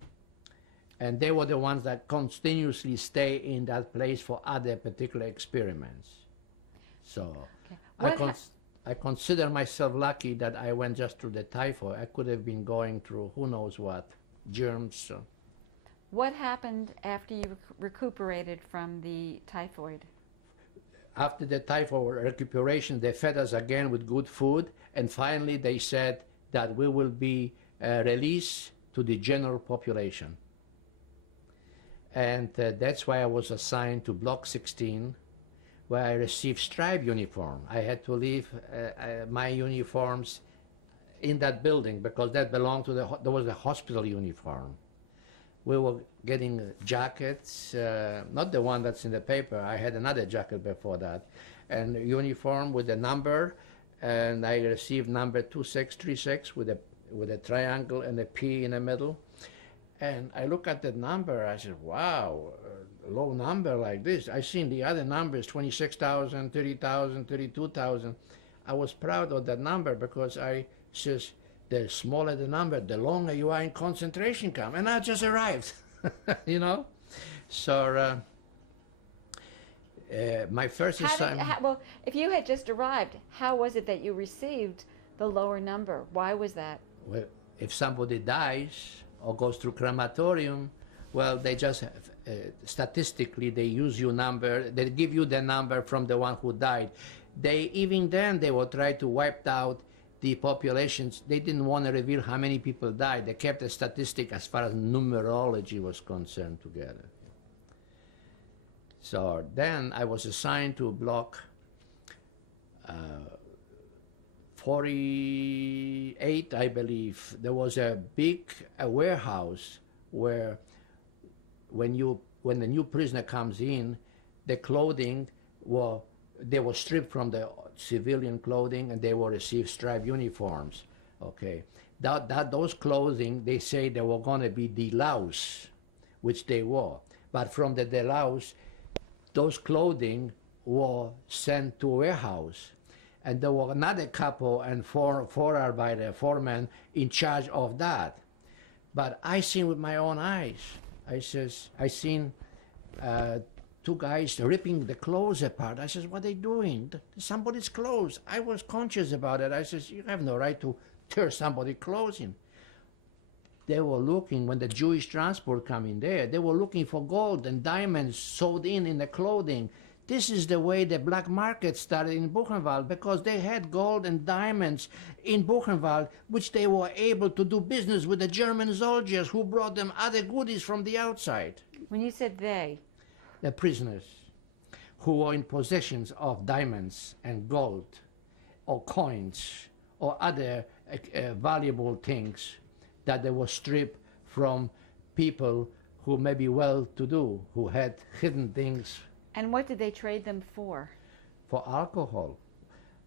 And they were the ones that continuously stay in that place for other particular experiments. So okay. I consider myself lucky that I went just through the typhoid. I could have been going through who knows what, germs. What happened after you recuperated from the typhoid? after the time for recuperation, they fed us again with good food, and finally they said that we will be released to the general population. And that's why I was assigned to Block 16, where I received stripe uniform. I had to leave my uniforms in that building because that belonged to there was a hospital uniform. We were getting jackets, not the one that's in the paper. I had another jacket before that, and a uniform with a number, and I received number 2636 with a triangle and a P in the middle. And I look at the number, I said, wow, a low number like this. I seen the other numbers, 26,000, 30,000, 32,000. I was proud of that number because I says, the smaller the number, the longer you are in concentration camp. And I just arrived, you know? So my first assignment... Well, if you had just arrived, how was it that you received the lower number? Why was that? Well, if somebody dies or goes through crematorium, well, they just, statistically, they use your number, they give you the number from the one who died. Even then, they will try to wipe out the populations. They didn't want to reveal how many people died. They kept a statistic as far as numerology was concerned together. So then I was assigned to Block 48, I believe. There was a big warehouse where when the new prisoner comes in, the clothing they were stripped from the civilian clothing and they will receive striped uniforms. Okay, those clothing, they say they were going to be deloused, which they were. But from the delouse, those clothing were sent to a warehouse. And there were another couple and four men in charge of that. But I seen with my own eyes. I seen two guys ripping the clothes apart. I says, what are they doing? Somebody's clothes. I was conscious about it. I says, you have no right to tear somebody's clothes in. They were looking, when the Jewish transport come in there, they were looking for gold and diamonds sewed in the clothing. This is the way the black market started in Buchenwald, because they had gold and diamonds in Buchenwald, which they were able to do business with the German soldiers who brought them other goodies from the outside. When you said they? The prisoners who were in possession of diamonds and gold or coins or other valuable things that they were stripped from people who may be well-to-do, who had hidden things. And what did they trade them for? For alcohol.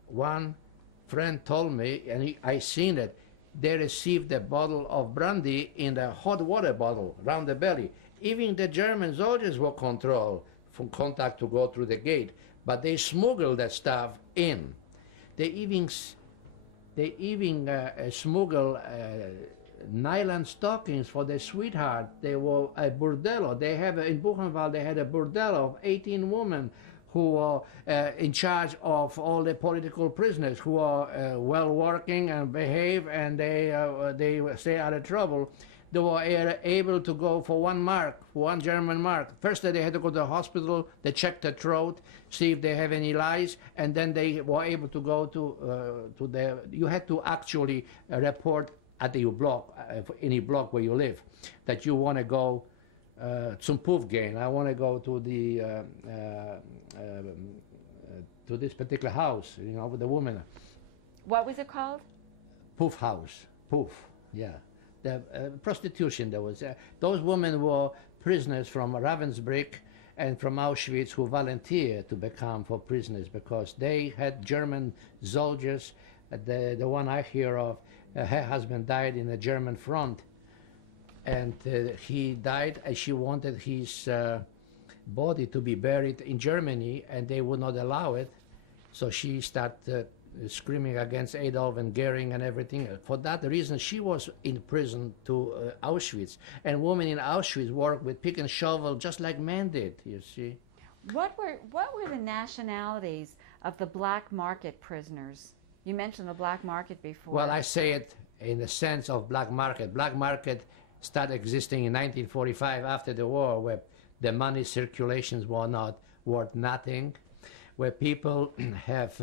One friend told me, and I seen it, they received a bottle of brandy in a hot water bottle around the belly. Even the German soldiers were controlled from contact to go through the gate, but they smuggled that stuff in. They even smuggled nylon stockings for their sweetheart. They were a bordello. In Buchenwald, they had a bordello of 18 women who were in charge of all the political prisoners who are well working and behave, and they stay out of trouble. They were able to go for 1 mark, 1 German mark. First they had to go to the hospital, they checked the throat, see if they have any lice, and then they were able to go to you had to actually report at your block, any block where you live, that you want to go zum Puffgehen. I want to go to to this particular house, with the woman. What was it called? Puff house. Puff, yeah. The prostitution there was. Those women were prisoners from Ravensbrück and from Auschwitz who volunteered to become for prisoners because they had German soldiers. The one I hear of, her husband died in the German front, and he died, and she wanted his body to be buried in Germany, and they would not allow it. So she started screaming against Adolf and Goering and everything. For that reason, she was in prison to Auschwitz. And women in Auschwitz worked with pick and shovel just like men did, you see. What were the nationalities of the black market prisoners? You mentioned the black market before. Well, I say it in the sense of black market. Black market started existing in 1945 after the war, where the money circulations were not worth nothing. where people have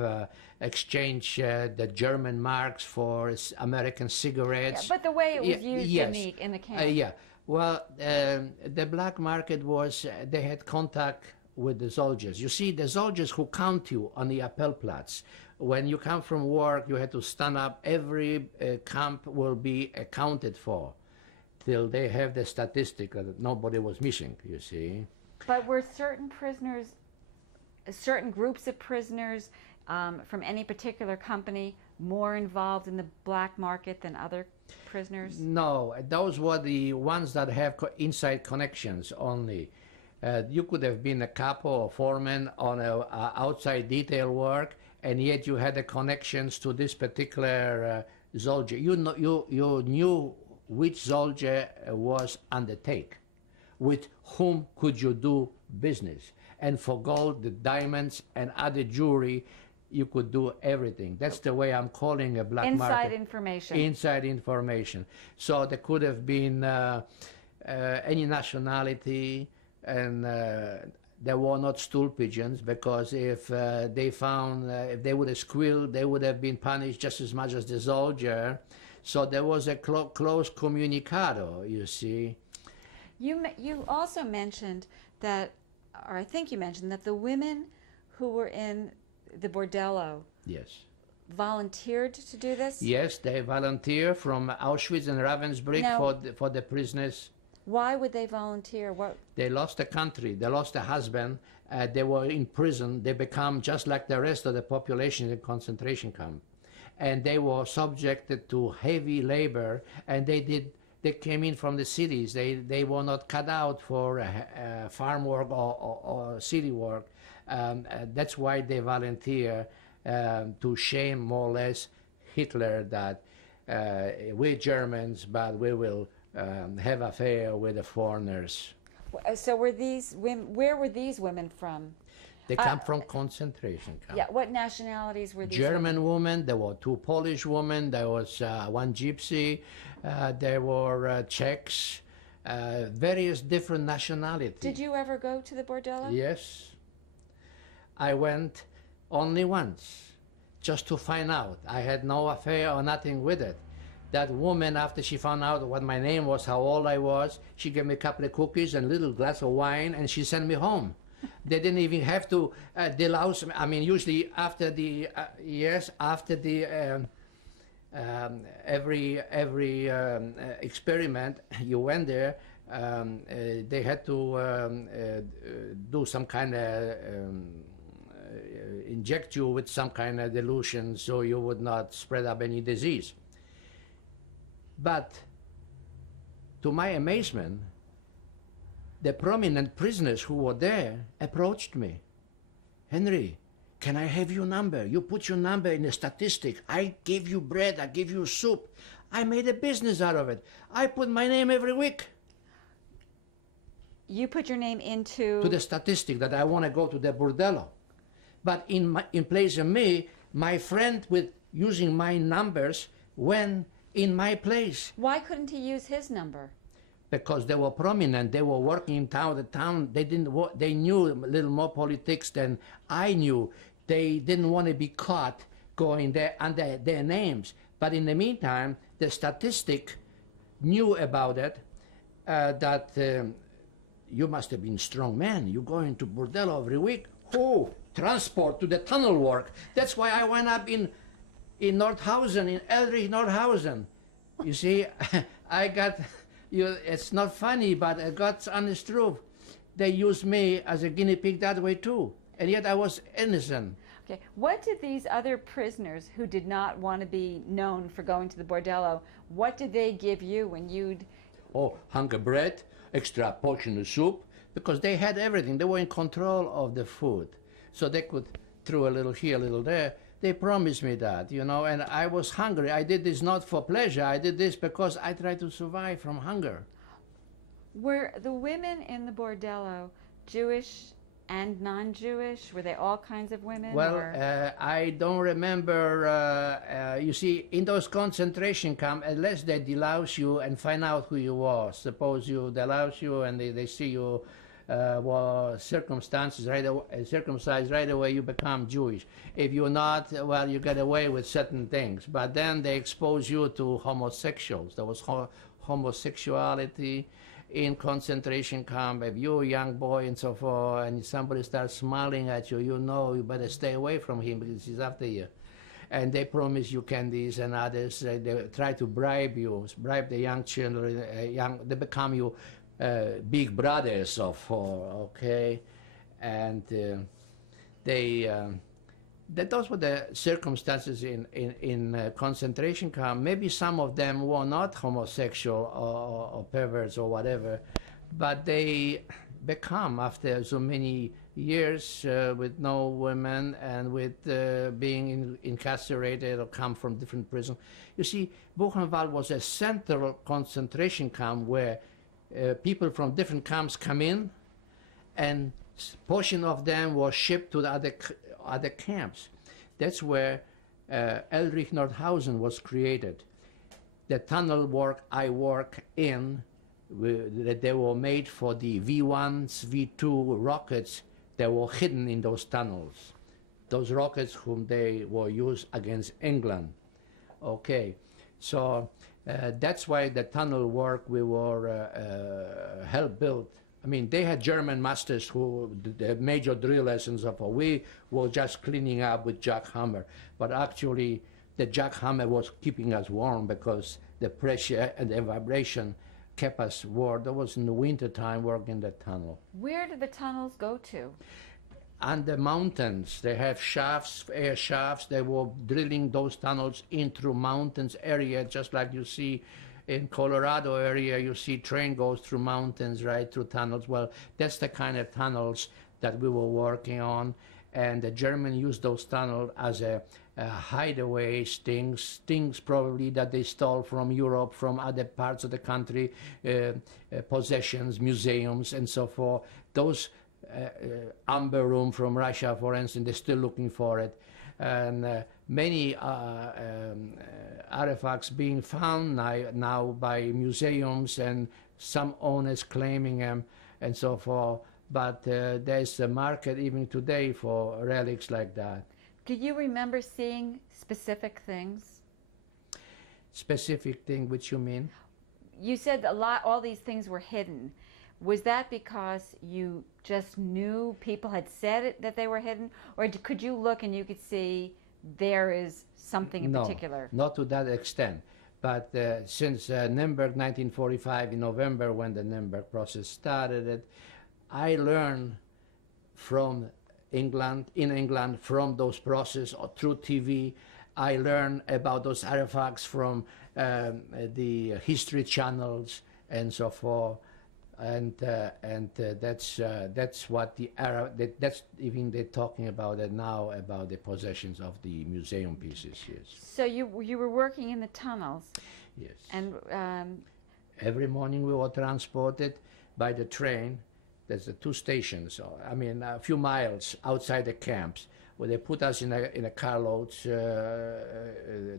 exchanged the German marks for American cigarettes. Yeah, but the way it was used yes. in the camp. Yeah. Well, the black market was, they had contact with the soldiers. You see, the soldiers who count you on the Appellplatz. When you come from work, you had to stand up. Every camp will be accounted for till they have the statistic that nobody was missing, you see. But were certain prisoners, certain groups of prisoners from any particular company more involved in the black market than other prisoners? No, those were the ones that have inside connections only. You could have been a capo or foreman on outside detail work, and yet you had the connections to this particular soldier. You knew which soldier was undertake, with whom could you do business. And for gold, the diamonds, and other jewelry, you could do everything. That's the way I'm calling a black market. Inside information. Inside information. So there could have been any nationality, and there were not stool pigeons, because if they found, if they would have squealed, they would have been punished just as much as the soldier. So there was a close comunicado, you see. You also mentioned that, or I think you mentioned that the women who were in the bordello, yes, volunteered to do this? Yes, they volunteer from Auschwitz and Ravensbrück Now, for the prisoners. Why would they volunteer? What? They lost the country, they lost a husband, they were in prison, they become just like the rest of the population in the concentration camp. And they were subjected to heavy labor, and they came in from the cities. They were not cut out for farm work or city work. That's why they volunteer to shame more or less Hitler that we're Germans, but we will have affair with the foreigners. So were these women? Where were these women from? They come from concentration camps. Yeah. What nationalities were these? German women. There were 2 Polish women. There was 1 gypsy. There were Czechs. Various different nationalities. Did you ever go to the bordello? Yes. I went only once, just to find out. I had no affair or nothing with it. That woman, after she found out what my name was, how old I was, she gave me a couple of cookies and a little glass of wine, and she sent me home. They didn't even have to delouse me. I mean, usually after the every experiment you went there, they had to do some kind of inject you with some kind of dilution so you would not spread up any disease. But to my amazement, the prominent prisoners who were there approached me. Henry, can I have your number? You put your number in a statistic. I give you bread, I give you soup. I made a business out of it. I put my name every week. You put your name into... To the statistic that I want to go to the bordello. But in place of me, my friend with using my numbers went in my place. Why couldn't he use his number? Because they were prominent, they were working in town. The town, they knew a little more politics than I knew. They didn't want to be caught going there under their names. But in the meantime, the statistic knew about it, that you must have been a strong man. You go into bordello every week. Oh, transport to the tunnel work. That's why I went up in Nordhausen, in Eldrich Nordhausen. You see, I got... it's not funny, but God's honest truth. They used me as a guinea pig that way too, and yet I was innocent. Okay, what did these other prisoners who did not want to be known for going to the bordello, what did they give you when you'd... Oh, hunger bread, extra portion of soup, because they had everything. They were in control of the food, so they could throw a little here, a little there. They promised me that, you know, and I was hungry. I did this not for pleasure. I did this because I tried to survive from hunger. Were the women in the bordello Jewish and non-Jewish? Were they all kinds of women? Well, I don't remember. You see, in those concentration camps, unless they delouse you and find out who you are, suppose you delouse you and they see you were circumcised right away, you become Jewish. If you're not, well, you get away with certain things. But then they expose you to homosexuals. There was homosexuality in concentration camp. If you're a young boy and so forth, and somebody starts smiling at you, you know you better stay away from him because he's after you. And they promise you candies and others. They try to bribe the young children. They become you big brothers, so forth. Okay, and those were the circumstances in concentration camp. Maybe some of them were not homosexual or perverts or whatever, but they become, after so many years with no women and with being incarcerated or come from different prisons. You see, Buchenwald was a central concentration camp where people from different camps come in, and portion of them was shipped to the other camps. That's where Elrich Nordhausen was created. The tunnel work I work in, they were made for the V1s, V2 rockets that were hidden in those tunnels. Those rockets whom they were used against England. Okay, so that's why the tunnel work we were helped build. I mean, they had German masters who the major drill lessons of. We were just cleaning up with jackhammer, but actually the jackhammer was keeping us warm because the pressure and the vibration kept us warm. That was in the winter time working in the tunnel. Where did the tunnels go to? On the mountains, they have shafts, air shafts. They were drilling those tunnels in through mountains area, just like you see in Colorado area. You see train goes through mountains, right, through tunnels. Well, that's the kind of tunnels that we were working on, and the Germans used those tunnels as a hideaway, stings probably that they stole from Europe, from other parts of the country, possessions, museums, and so forth. Those amber room from Russia, for instance, they're still looking for it. And many artifacts being found now by museums and some owners claiming them and so forth. But there's a market even today for relics like that. Do you remember seeing specific things? Specific thing, which you mean? You said all these things were hidden. Was that because you just knew people had said it, that they were hidden? Or could you look and you could see there is something in particular? No, not to that extent. But since Nuremberg 1945, in November, when the Nuremberg process started, I learned from England, from those processes or through TV. I learned about those artifacts from the history channels and so forth. And that's what that's even they're talking about it now, about the possessions of the museum pieces. Yes. So you were working in the tunnels. Yes. And every morning we were transported by the train. There's the two stations. I mean, a few miles outside the camps, where they put us in a carloads,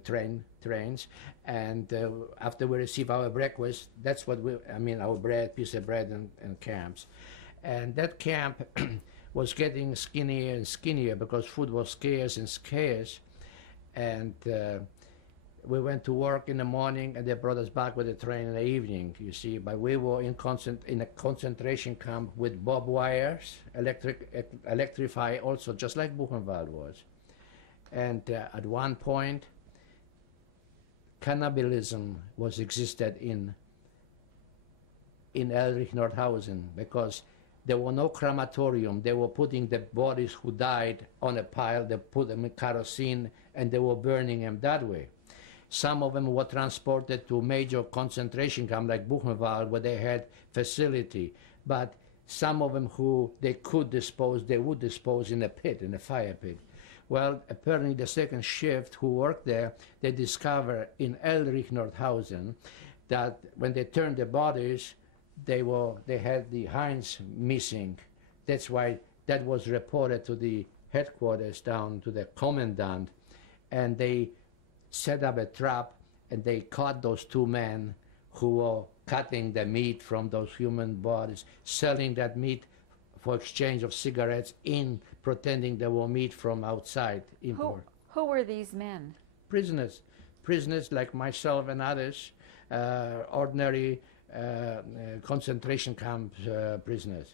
trains, and after we receive our breakfast, that's what our bread, piece of bread and camps. And that camp was getting skinnier and skinnier because food was scarce and scarce. And we went to work in the morning, and they brought us back with the train in the evening, you see. But we were in a concentration camp with barbed wires, electrify also, just like Buchenwald was. And at one point, cannibalism was existed in Elrich Nordhausen, because there were no crematorium. They were putting the bodies who died on a pile, they put them in kerosene, and they were burning them that way. Some of them were transported to major concentration camp like Buchenwald, where they had facility. But some of them who they could dispose, they would dispose in a pit, in a fire pit. Well, apparently the second shift who worked there, they discovered in Elrich Nordhausen that when they turned the bodies, they had the hinds missing. That's why that was reported to the headquarters down to the commandant, and they set up a trap, and they caught those two men who were cutting the meat from those human bodies, selling that meat for exchange of cigarettes in pretending they were meat from outside import. Who were these men? Prisoners like myself and others, ordinary concentration camp prisoners.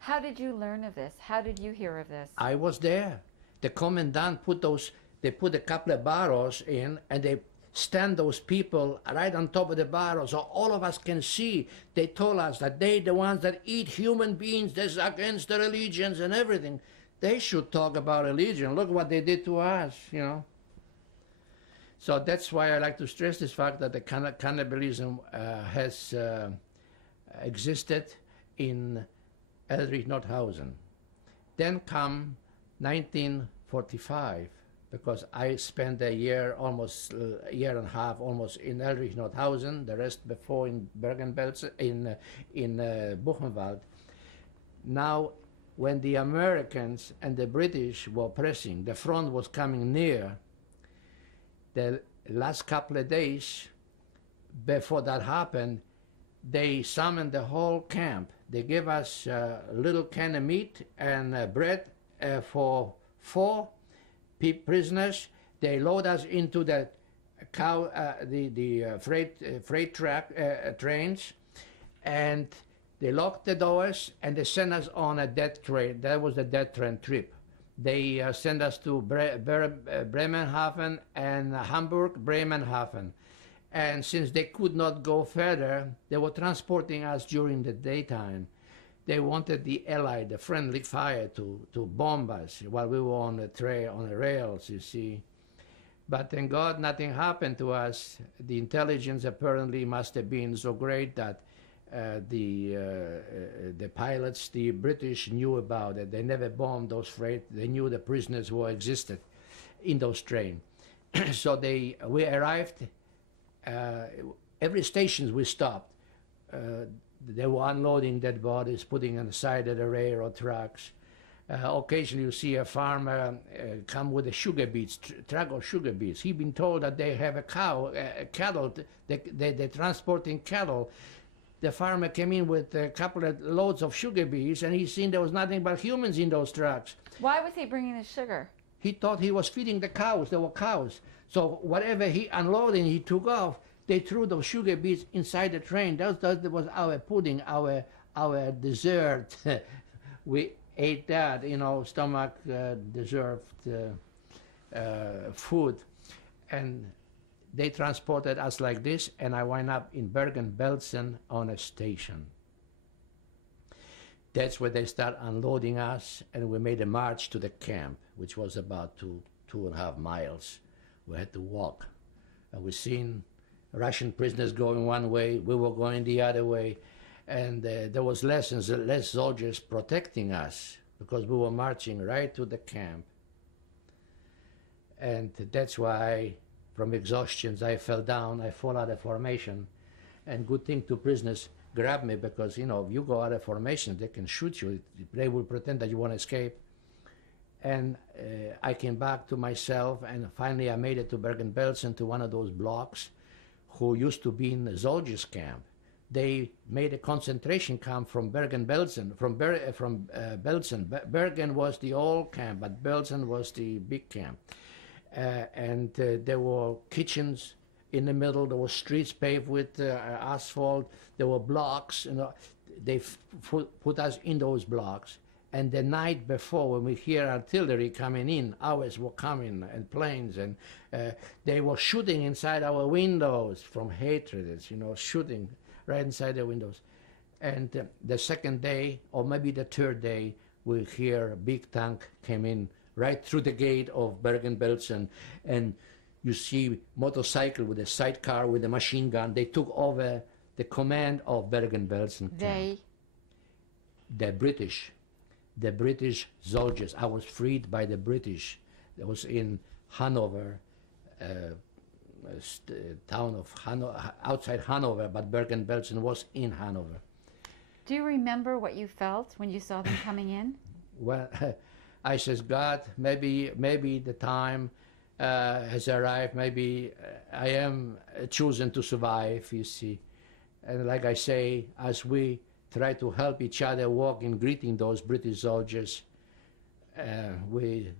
How did you learn of this? How did you hear of this? I was there. The commandant put a couple of barrels in, and they stand those people right on top of the barrel so all of us can see. They told us that they the ones that eat human beings, that's against the religions and everything. They should talk about religion. Look what they did to us, you know. So that's why I like to stress this fact that the cannibalism has existed in Eldrich-Nordhausen. Then come 1945, because I spent a year, almost a year and a half, almost in Eldrich-Nordhausen, the rest before in Bergen-Belsen, in Buchenwald. Now, when the Americans and the British were pressing, the front was coming near. The last couple of days before that happened, they summoned the whole camp. They gave us a little can of meat and bread for 4 prisoners. They load us into the freight trains, and they locked the doors and they sent us on a death train. That was the death train trip. They sent us to Bremenhaven and Hamburg, Bremenhaven. And since they could not go further, they were transporting us during the daytime. They wanted the Allied, the friendly fire to bomb us while we were on the rails, you see. But thank God nothing happened to us. The intelligence apparently must have been so great that the pilots, the British, knew about it. They never bombed those freight. They knew the prisoners who existed in those trains. So we arrived. Every station we stopped, they were unloading dead bodies, putting on the side of the railroad trucks. Occasionally you see a farmer come with a sugar beets, truck of sugar beets. He'd been told that they have cattle, they're transporting cattle. The farmer came in with a couple of loads of sugar beets, and he seen there was nothing but humans in those trucks. Why was he bringing the sugar? He thought he was feeding the cows. There were cows. So whatever he unloaded, he took off. They threw those sugar beets inside the train. That was our pudding, our dessert. We ate that, stomach deserved food. And they transported us like this, and I wound up in Bergen-Belsen on a station. That's where they start unloading us, and we made a march to the camp, which was about 2.5 miles. We had to walk. And we seen Russian prisoners going one way, we were going the other way, and there was less soldiers protecting us because we were marching right to the camp. And that's why, from exhaustion, I fell down, I fall out of formation, and good thing two prisoners grabbed me because, if you go out of formation, they can shoot you. They will pretend that you want to escape. And I came back to myself, and finally I made it to Bergen-Belsen, to one of those blocks who used to be in the soldiers' camp. They made a concentration camp from Bergen-Belsen, from Belsen. Bergen was the old camp, but Belsen was the big camp. And there were kitchens in the middle, there were streets paved with asphalt, there were blocks, they put us in those blocks. And the night before, when we hear artillery coming in, ours were coming, and planes, and they were shooting inside our windows from hatred, shooting right inside the windows. And the second day, or maybe the third day, we hear a big tank came in right through the gate of Bergen-Belsen, and you see motorcycle with a sidecar with a machine gun. They took over the command of Bergen-Belsen camp. The British soldiers. I was freed by the British. That was in Hanover, town of Hanover, outside Hanover, but Bergen-Belsen was in Hanover. Do you remember what you felt when you saw them coming in? Well, I says, God, maybe the time has arrived. Maybe I am chosen to survive, you see. And like I say, as we try to help each other walk in greeting those British soldiers. We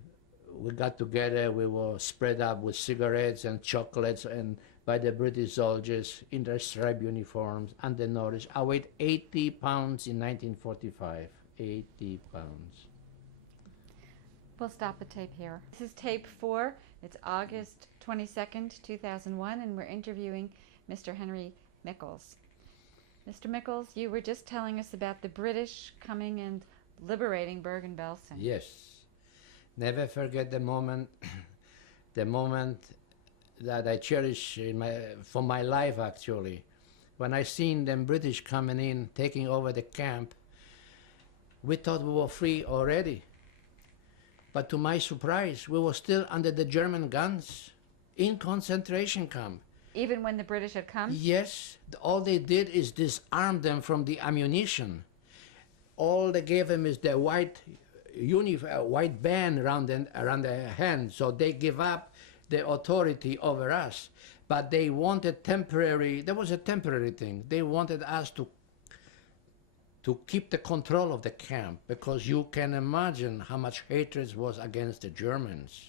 got together, we were spread up with cigarettes and chocolates and by the British soldiers in their striped uniforms and the notice. I weighed 80 pounds in 1945. 80 pounds. We'll stop the tape here. This is tape 4. It's August 22nd, 2001, and we're interviewing Mr. Henry Mikols. Mr. Mikols, you were just telling us about the British coming and liberating Bergen-Belsen. Yes. Never forget the moment, the moment that I cherish for my life, actually. When I seen them British coming in, taking over the camp, we thought we were free already. But to my surprise, we were still under the German guns in concentration camp. Even when the British had come? Yes. All they did is disarm them from the ammunition. All they gave them is the white band around their hand, so they give up the authority over us. But they wanted there was a temporary thing. They wanted us to keep the control of the camp, because you can imagine how much hatred was against the Germans.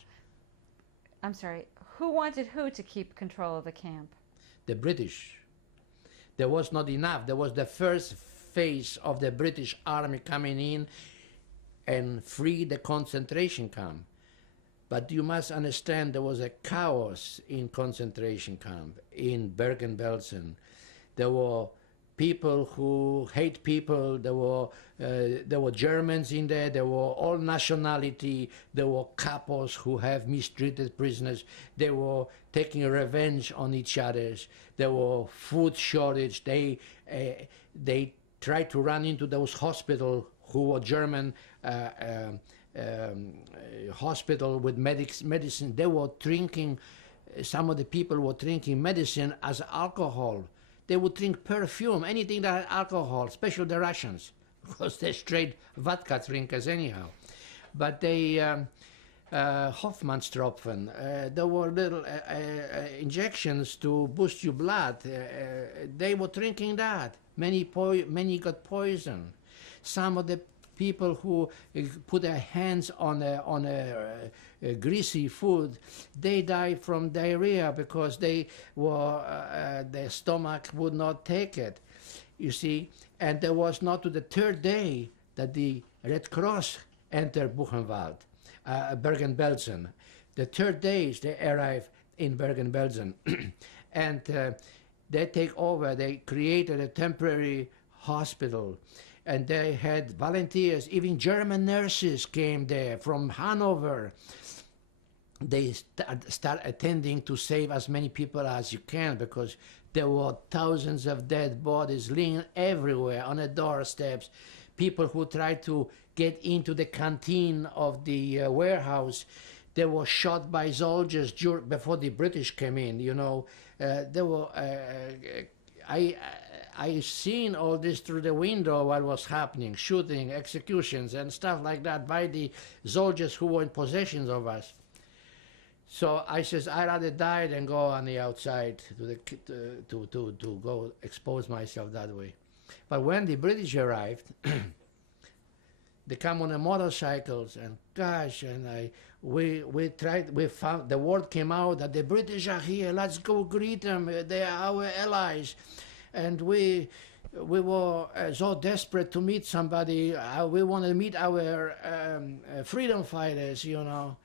I'm sorry, who wanted who to keep control of the camp? The British. There was not enough. There was the first phase of the British army coming in and free the concentration camp. But you must understand there was a chaos in concentration camp in Bergen-Belsen. There were people who hate people. There were Germans in there. There were all nationality. There were capos who have mistreated prisoners. They were taking revenge on each other. There were food shortage. They tried to run into those hospitals who were German hospital with medicine. They were drinking. Some of the people were drinking medicine as alcohol. They would drink perfume, anything that had alcohol, especially the Russians, because they're straight vodka drinkers anyhow. But they, Hoffmannstropfen, there were little injections to boost your blood. They were drinking that. Many got poisoned. Some of the people who put their hands on a greasy food, they died from diarrhea because their stomach would not take it, you see. And there was not to the third day that the Red Cross entered Bergen-Belsen. The third day they arrived in Bergen-Belsen. And they take over. They created a temporary hospital. And they had volunteers, even German nurses came there from Hanover. They start attending to save as many people as you can, because there were thousands of dead bodies laying everywhere on the doorsteps. People who tried to get into the canteen of the warehouse, they were shot by soldiers before the British came in. You know, there were. I seen all this through the window what was happening, shooting, executions, and stuff like that by the soldiers who were in possession of us. So I says, I'd rather die than go on the outside to go expose myself that way. But when the British arrived, they come on the motorcycles, and gosh, and we found, the word came out that the British are here, let's go greet them, they are our allies. And we were so desperate to meet somebody. We wanted to meet our freedom fighters, you know.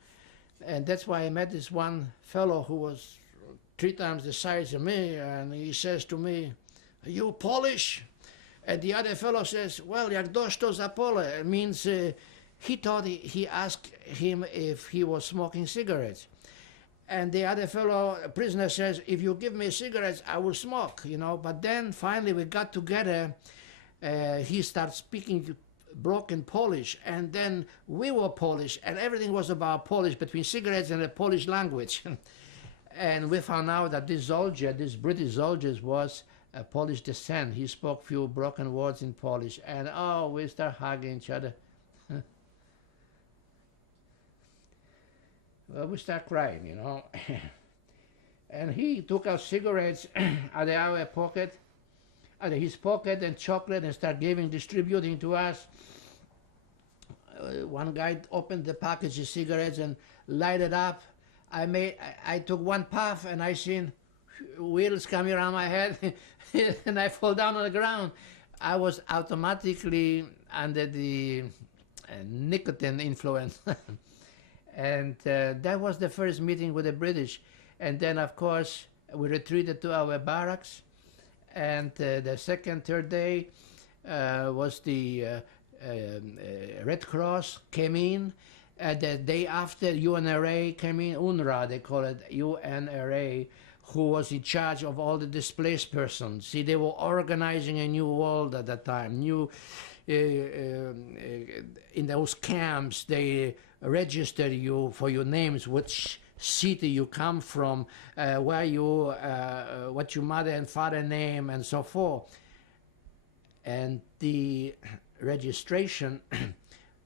And that's why I met this one fellow who was 3 times the size of me, and he says to me, "Are you Polish?" And the other fellow says, "Well, jak dość to zapole." It means he thought he asked him if he was smoking cigarettes. And the other fellow, prisoner, says, "If you give me cigarettes, I will smoke," you know. But then finally we got together. He started speaking broken Polish, and then we were Polish, and everything was about Polish, between cigarettes and the Polish language. And we found out that this British soldier, was a Polish descent. He spoke few broken words in Polish, and we start hugging each other. Well, we start crying, you know. And he took out cigarettes out of our pocket, out of his pocket and chocolate and start distributing to us. One guy opened the package of cigarettes and lighted up. I took one puff and I seen wheels coming around my head and I fall down on the ground. I was automatically under the nicotine influence. And that was the first meeting with the British. And then, of course, we retreated to our barracks. And the second, third day was the Red Cross came in. The day after, UNRA came in, UNRWA, they call it, UNRA, who was in charge of all the displaced persons. See, they were organizing a new world at that time. In those camps, they register you for your names, which city you come from, where you, what your mother and father name, and so forth. And the registration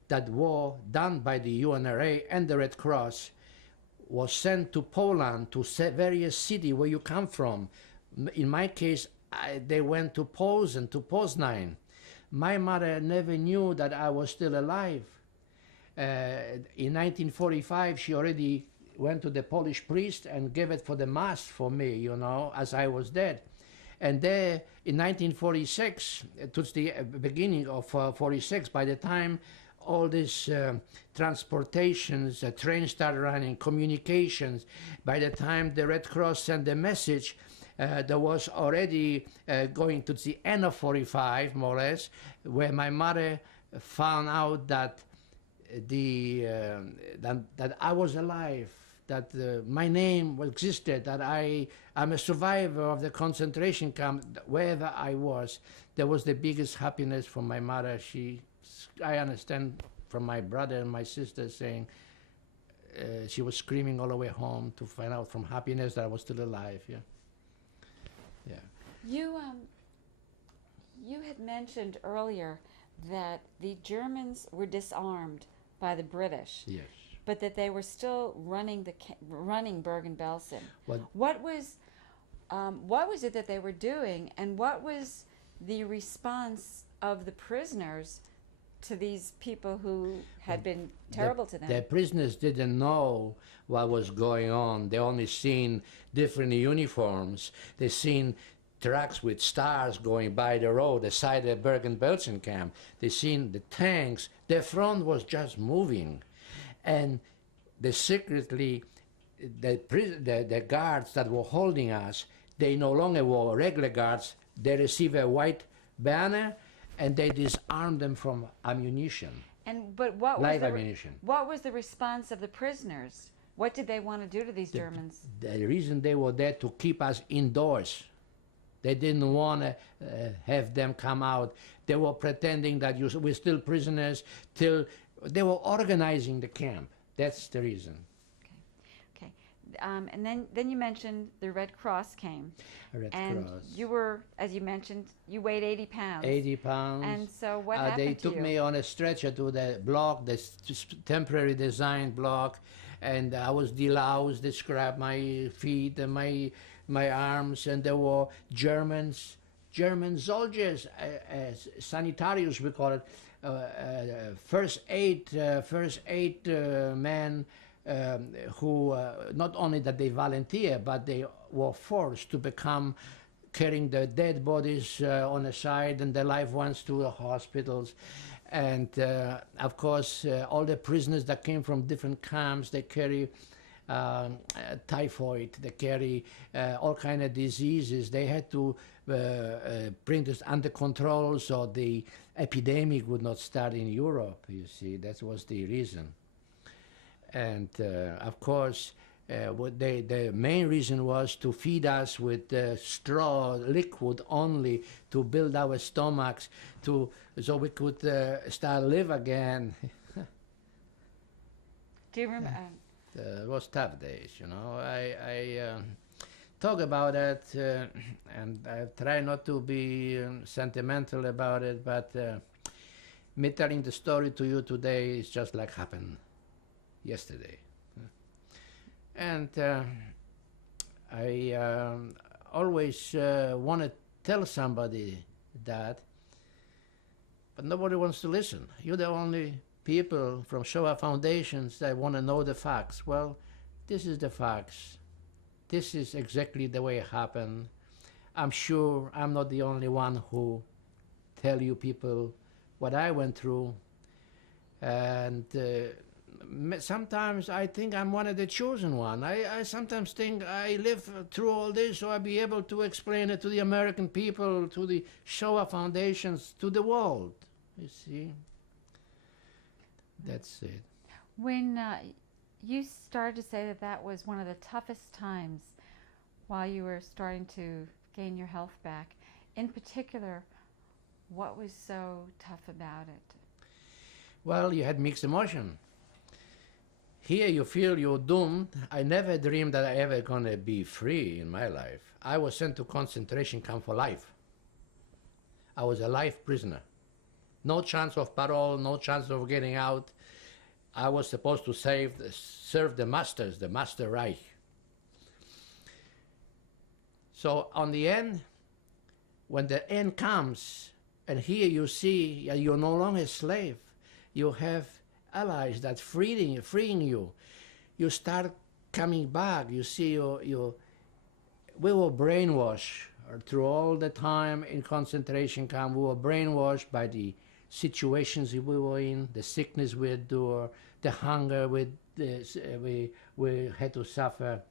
that were done by the UNRA and the Red Cross was sent to Poland, to various cities where you come from. In my case, they went to Posen, to Poznań. My mother never knew that I was still alive. In 1945, she already went to the Polish priest and gave it for the mass for me, you know, as I was dead. And there, in 1946, towards the beginning of 46, by the time all these transportations, trains started running, communications, by the time the Red Cross sent the message, there was already going to the end of 45, more or less, where my mother found out that that I was alive, that my name existed, that I'm a survivor of the concentration camp, wherever I was. That was the biggest happiness for my mother. I understand from my brother and my sister saying she was screaming all the way home to find out from happiness that I was still alive. Yeah. You had mentioned earlier that the Germans were disarmed by the British. Yes. But that they were still running Bergen-Belsen. What was it that they were doing, and what was the response of the prisoners to these people who had been terrible to them? The prisoners didn't know what was going on. They only seen different uniforms. They seen trucks with stars going by the road, the side of Bergen-Belsen camp. They seen the tanks. The front was just moving. And secretly, the guards that were holding us, they no longer were regular guards. They received a white banner, and they disarmed them from ammunition. But what live ammunition. What was the response of the prisoners? What did they want to do to these Germans? The reason they were there to keep us indoors. They didn't want to have them come out. They were pretending that we're still prisoners till they were organizing the camp. That's the reason. Okay. And then you mentioned the Red Cross came. Red and Cross. You were, as you mentioned, you weighed 80 pounds. 80 pounds. And so what happened to you? They took me on a stretcher to the block, the temporary design block, and I was deloused. They scrapped my feet and my arms, and there were German soldiers, sanitarius we call it, first aid men who not only that they volunteer, but they were forced to become carrying the dead bodies on the side and the live ones to the hospitals. And of course, all the prisoners that came from different camps, they carry typhoid, they carry all kind of diseases. They had to bring this under control so the epidemic would not start in Europe, you see. That was the reason. And of course, the main reason was to feed us with straw liquid only to build our stomachs so we could start live again. Do you remember? It was tough days, you know. I talk about it, and I try not to be sentimental about it, but me telling the story to you today is just like happened yesterday. And I always want to tell somebody that, but nobody wants to listen. You're the only people from Shoah Foundations that want to know the facts. Well, this is the facts. This is exactly the way it happened. I'm sure I'm not the only one who tell you people what I went through. And sometimes I think I'm one of the chosen one. I sometimes think I live through all this so I'll be able to explain it to the American people, to the Shoah Foundations, to the world. You see? That's it. When you started to say that that was one of the toughest times while you were starting to gain your health back, in particular, what was so tough about it? Well, you had mixed emotion. Here you feel you're doomed. I never dreamed that I ever gonna be free in my life. I was sent to concentration camp for life. I was a life prisoner. No chance of parole, no chance of getting out. I was supposed to serve the masters, the Master Reich. So on the end, when the end comes, and here you see you're no longer a slave, you have allies that freeing you. You start coming back. You see, we were brainwashed through all the time in concentration camp. We were brainwashed by the situations we were in, the sickness we endured, the hunger we had to suffer.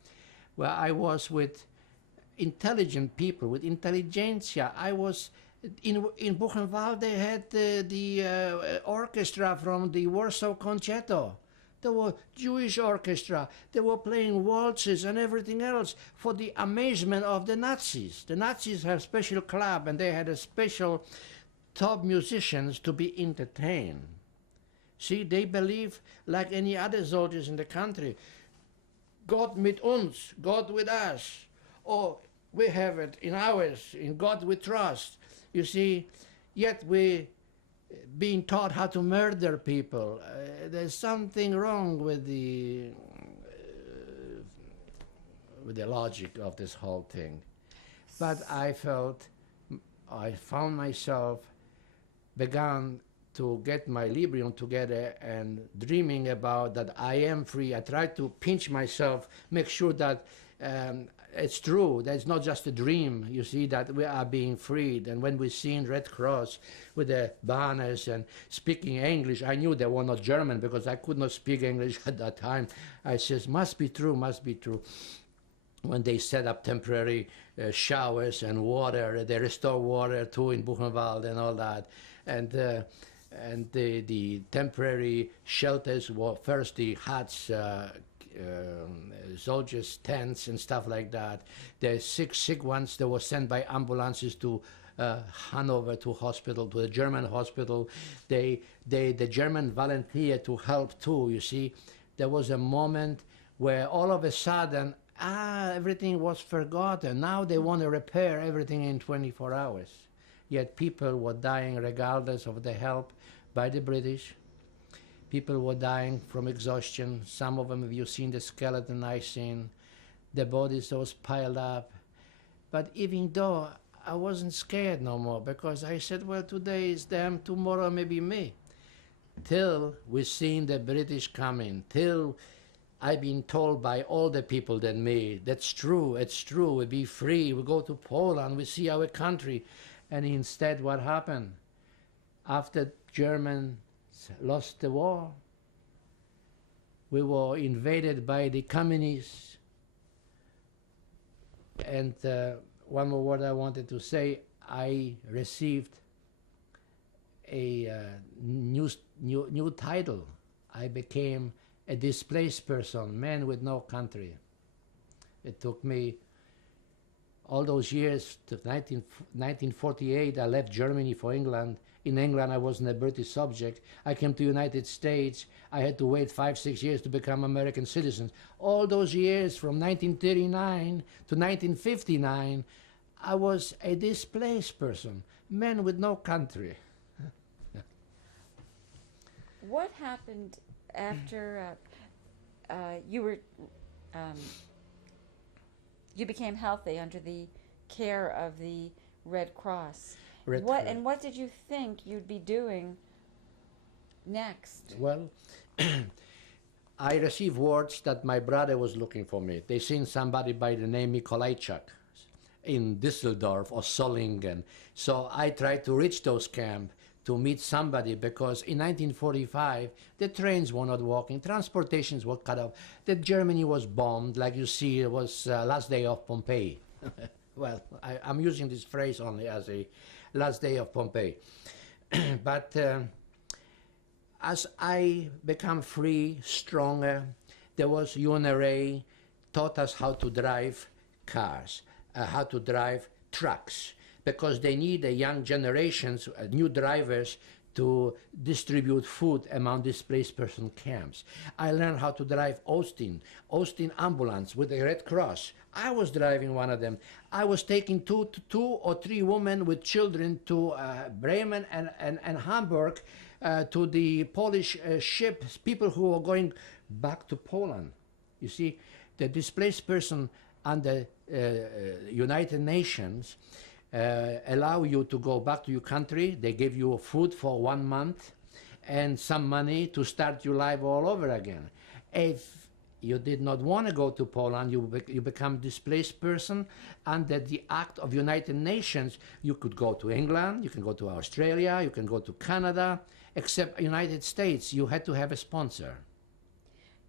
Well, I was with intelligent people, with intelligentsia. I was in Buchenwald. They had the orchestra from the Warsaw Concerto. There were Jewish orchestra. They were playing waltzes and everything else for the amazement of the Nazis. The Nazis have special club, and they had a special top musicians to be entertained. See, they believe like any other soldiers in the country, God mit uns, God with us. Or we have it in ours, in God we trust. You see, yet we being taught how to murder people. There's something wrong with the logic of this whole thing. But I found myself began to get my Librium together and dreaming about that I am free. I tried to pinch myself, make sure that it's true, that it's not just a dream, you see, that we are being freed. And when we seen Red Cross with the banners and speaking English, I knew they were not German because I could not speak English at that time. I says, must be true, must be true. When they set up temporary showers and water, they restore water too in Buchenwald and all that. And the temporary shelters were first the huts, soldiers' tents and stuff like that. The sick ones, they were sent by ambulances to Hanover to hospital, to the German hospital. The German volunteered to help too, you see. There was a moment where all of a sudden, everything was forgotten. Now they want to repair everything in 24 hours. Yet people were dying regardless of the help by the British. People were dying from exhaustion. Some of them, have you seen the skeleton I seen? The bodies was piled up. But even though I wasn't scared no more, because I said, well, today is them, tomorrow maybe me. Till we seen the British coming, till I've been told by older people than me, that's true, it's true, we be free, we go to Poland, we see our country. And instead, what happened? After Germans lost the war, we were invaded by the communists. And one more word I wanted to say, I received a new title. I became a displaced person, man with no country. It took me all those years, to 1948, I left Germany for England. In England, I wasn't a British subject. I came to the United States. I had to wait 5-6 years to become American citizens. All those years, from 1939 to 1959, I was a displaced person, man with no country. What happened after you became healthy under the care of the Red Cross. Red What Cross. and what did you think you'd be doing next? Well, I received words that my brother was looking for me. They seen somebody by the name Mikolajczak in Düsseldorf or Solingen. So I tried to reach those camps to meet somebody, because in 1945 the trains were not working, transportations were cut off, that Germany was bombed, like you see it was last day of Pompeii. Well, I'm using this phrase only as a last day of Pompeii. But as I become free, stronger, there was UNRA taught us how to drive cars, how to drive trucks, because they need a young generations, new drivers, to distribute food among displaced person camps. I learned how to drive Austin ambulance with the Red Cross. I was driving one of them. I was taking two or three women with children to Bremen and Hamburg, to the Polish ships, people who were going back to Poland. You see, the displaced person under United Nations allow you to go back to your country. They give you food for 1 month and some money to start your life all over again. If you did not want to go to Poland, you become displaced person. Under the Act of United Nations, you could go to England, you can go to Australia, you can go to Canada, except United States, you had to have a sponsor.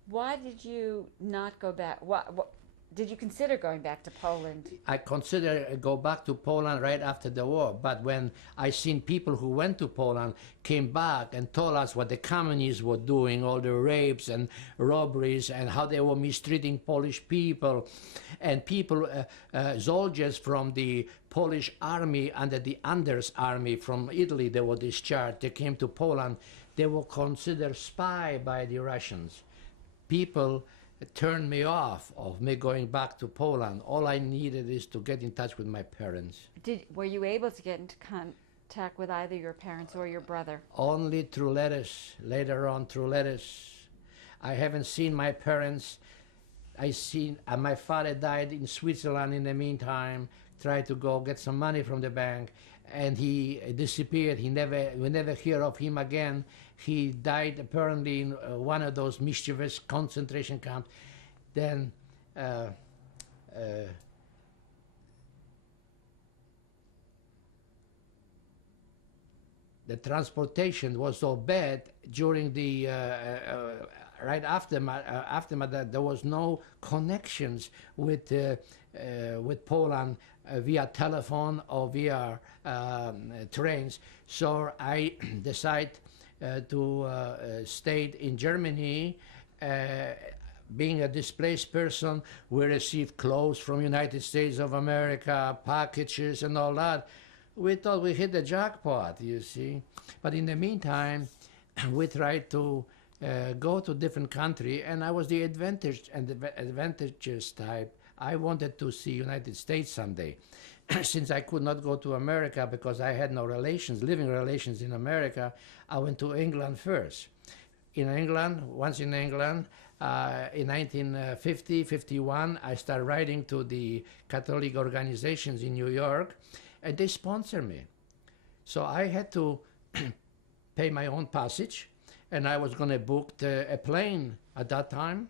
Why did you not go back? What did you consider going back to Poland? I consider go back to Poland right after the war, but when I seen people who went to Poland came back and told us what the communists were doing, all the rapes and robberies and how they were mistreating Polish people, and people, soldiers from the Polish army under the Anders army from Italy, they were discharged, they came to Poland, they were considered spy by the Russians. People turned me off of me going back to Poland. All I needed is to get in touch with my parents. Were you able to get into contact with either your parents or your brother? Only through letters, later on through letters. I haven't seen my parents. My father died in Switzerland in the meantime, tried to go get some money from the bank, and he disappeared. We never hear of him again. He died apparently in one of those mischievous concentration camps. Then the transportation was so bad during the right aftermath that there was no connections with Poland via telephone or via trains. So I decided to stay in Germany. Being a displaced person, we received clothes from United States of America, packages and all that. We thought we hit the jackpot, you see. But in the meantime, we tried to go to different country, and I was the advantageous type. I wanted to see United States someday. Since I could not go to America because I had no living relations in America, I went to England first. Once in England, in 1950-51, I started writing to the Catholic organizations in New York, and they sponsored me. So I had to pay my own passage, and I was going to book a plane at that time.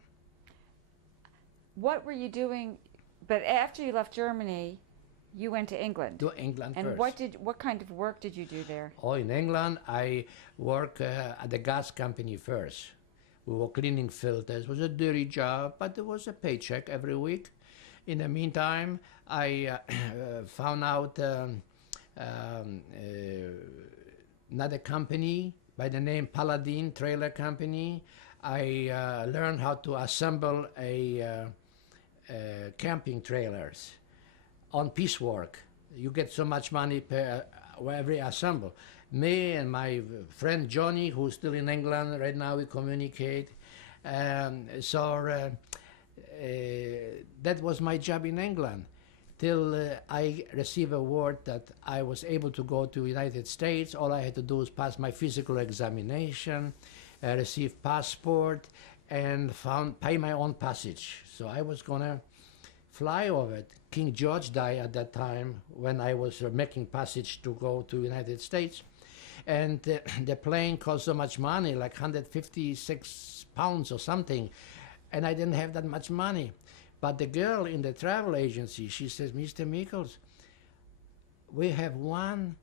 What were you doing? But after you left Germany, you went to England. To England and first. And what kind of work did you do there? Oh, in England, I worked at the gas company first. We were cleaning filters. It was a dirty job, but there was a paycheck every week. In the meantime, I found out another company by the name Paladin Trailer Company. I learned how to assemble camping trailers on piecework. You get so much money per every assemble. Me and my friend Johnny, who's still in England right now, we communicate. That was my job in England till I received a word that I was able to go to United States. All I had to do was pass my physical examination, receive passport, and pay my own passage. So I was gonna fly over it. King George died at that time when I was making passage to go to United States. And the plane cost so much money, like 156 pounds or something. And I didn't have that much money. But the girl in the travel agency, she says, Mr. Mikols, we have one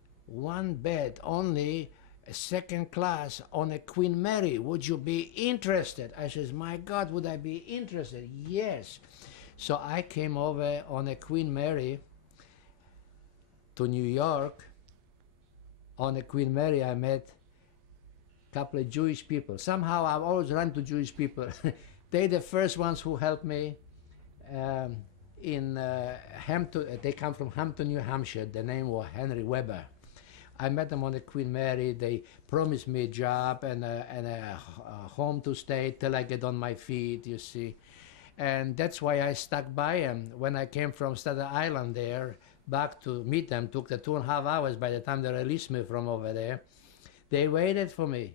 bed only, second class on a Queen Mary. Would you be interested? I says, my God, would I be interested? Yes. So I came over on a Queen Mary to New York. On a Queen Mary, I met a couple of Jewish people. Somehow I've always run to Jewish people. They're the first ones who helped me in Hampton. They come from Hampton, New Hampshire. The name was Henry Weber. I met them on the Queen Mary. They promised me a job and a home to stay till I get on my feet, you see. And that's why I stuck by them. When I came from Staten Island there, back to meet them, took the 2.5 hours by the time they released me from over there. They waited for me.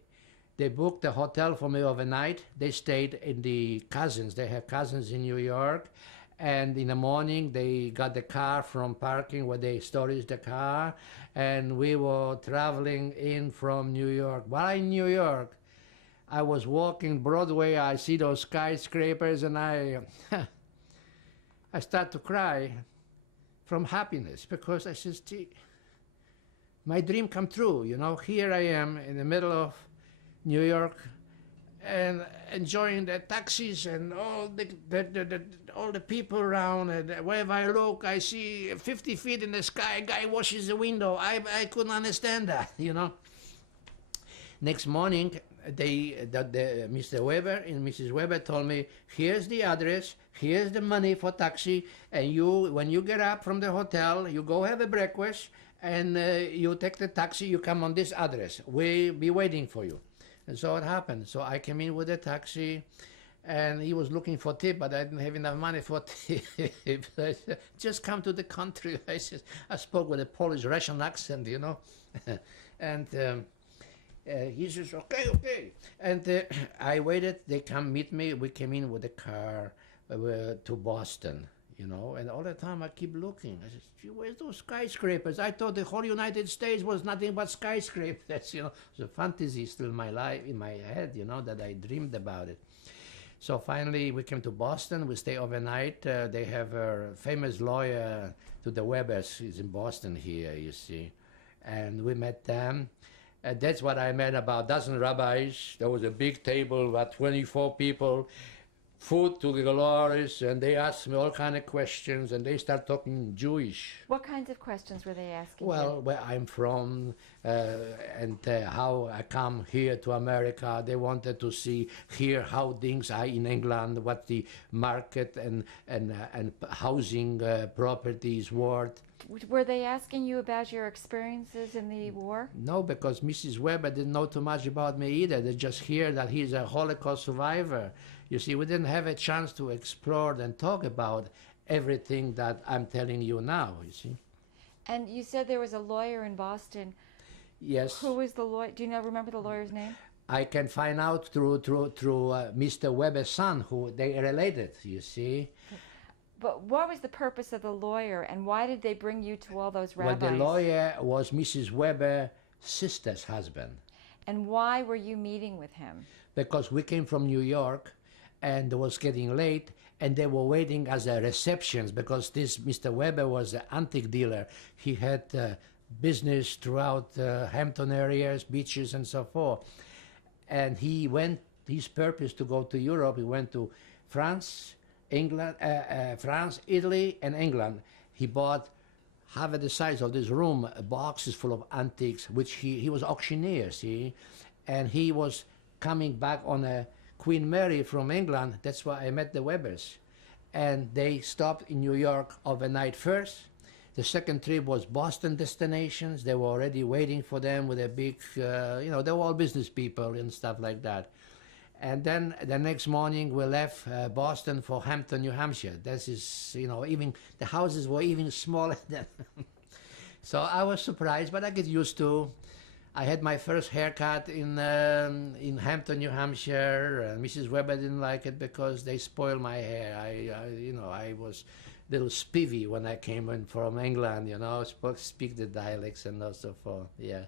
They booked a hotel for me overnight. They stayed in the cousins. They have cousins in New York. And in the morning, they got the car from parking where they storage the car. And we were traveling in from New York. While in New York, I was walking Broadway. I see those skyscrapers, and I start to cry from happiness, because I says, gee, my dream come true. You know, here I am in the middle of New York and enjoying the taxis and all the people around, and wherever I look, I see 50 feet in the sky, a guy washes the window. I couldn't understand that, you know. Next morning, Mr. Weber and Mrs. Weber told me, here's the address, here's the money for taxi, and when you get up from the hotel, you go have a breakfast, and you take the taxi, you come on this address. We'll be waiting for you. And so it happened. So I came in with a taxi, and he was looking for tip, but I didn't have enough money for tip. I said, just come to the country. I spoke with a Polish Russian accent, you know. And he says, okay. And I waited. They come meet me. We came in with a car to Boston, you know. And all the time I keep looking. I said, gee, where's those skyscrapers? I thought the whole United States was nothing but skyscrapers, you know. It's a fantasy still in my life, in my head, you know, that I dreamed about it. So finally we came to Boston. We stay overnight. They have a famous lawyer to the Webers. He's in Boston here, you see. And we met them. And that's what I meant about dozen rabbis. There was a big table, about 24 people, food to the glories, and they asked me all kind of questions, and they start talking Jewish. What kinds of questions were they asking Well, you? where I'm from, and how I come here to America. They wanted to see here how things are in England, what the market and housing properties worth. Were they asking you about your experiences in the war? No, because Mrs. Weber didn't know too much about me either. They just hear that he's a Holocaust survivor. You see, we didn't have a chance to explore and talk about everything that I'm telling you now, you see. And you said there was a lawyer in Boston. Yes. Who was the lawyer? Do you remember the lawyer's name? I can find out through Mr. Weber's son, who they related, you see. But what was the purpose of the lawyer, and why did they bring you to all those rabbis? Well, the lawyer was Mrs. Weber's sister's husband. And why were you meeting with him? Because we came from New York, and it was getting late, and they were waiting as a receptions, because this Mr. Weber was an antique dealer. He had business throughout Hampton areas, beaches, and so forth. And he went, his purpose to go to Europe, he went to France, France, Italy, and England. He bought half of the size of this room, boxes full of antiques, which he was auctioneer, see? And he was coming back on a Queen Mary from England. That's why I met the Webers. And they stopped in New York overnight first. The second trip was Boston destinations. They were already waiting for them with a big, they were all business people and stuff like that. And then the next morning we left Boston for Hampton, New Hampshire. This is, even the houses were even smaller than. So I was surprised, but I get used to. I had my first haircut in Hampton, New Hampshire. Mrs. Weber didn't like it because they spoiled my hair. I was little spivvy when I came in from England, you know, speak the dialects and so forth, yeah.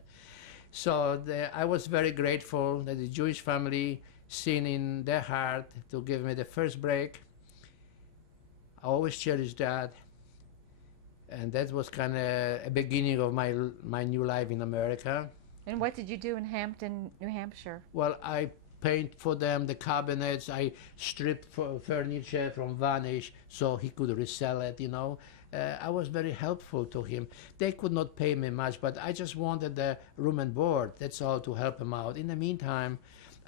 So I was very grateful that the Jewish family seen in their heart to give me the first break. I always cherish that. And that was kind of a beginning of my new life in America. And what did you do in Hampton, New Hampshire? Well, I paint for them the cabinets. I stripped furniture from Vanish so he could resell it, you know. I was very helpful to him. They could not pay me much, but I just wanted the room and board. That's all, to help him out. In the meantime,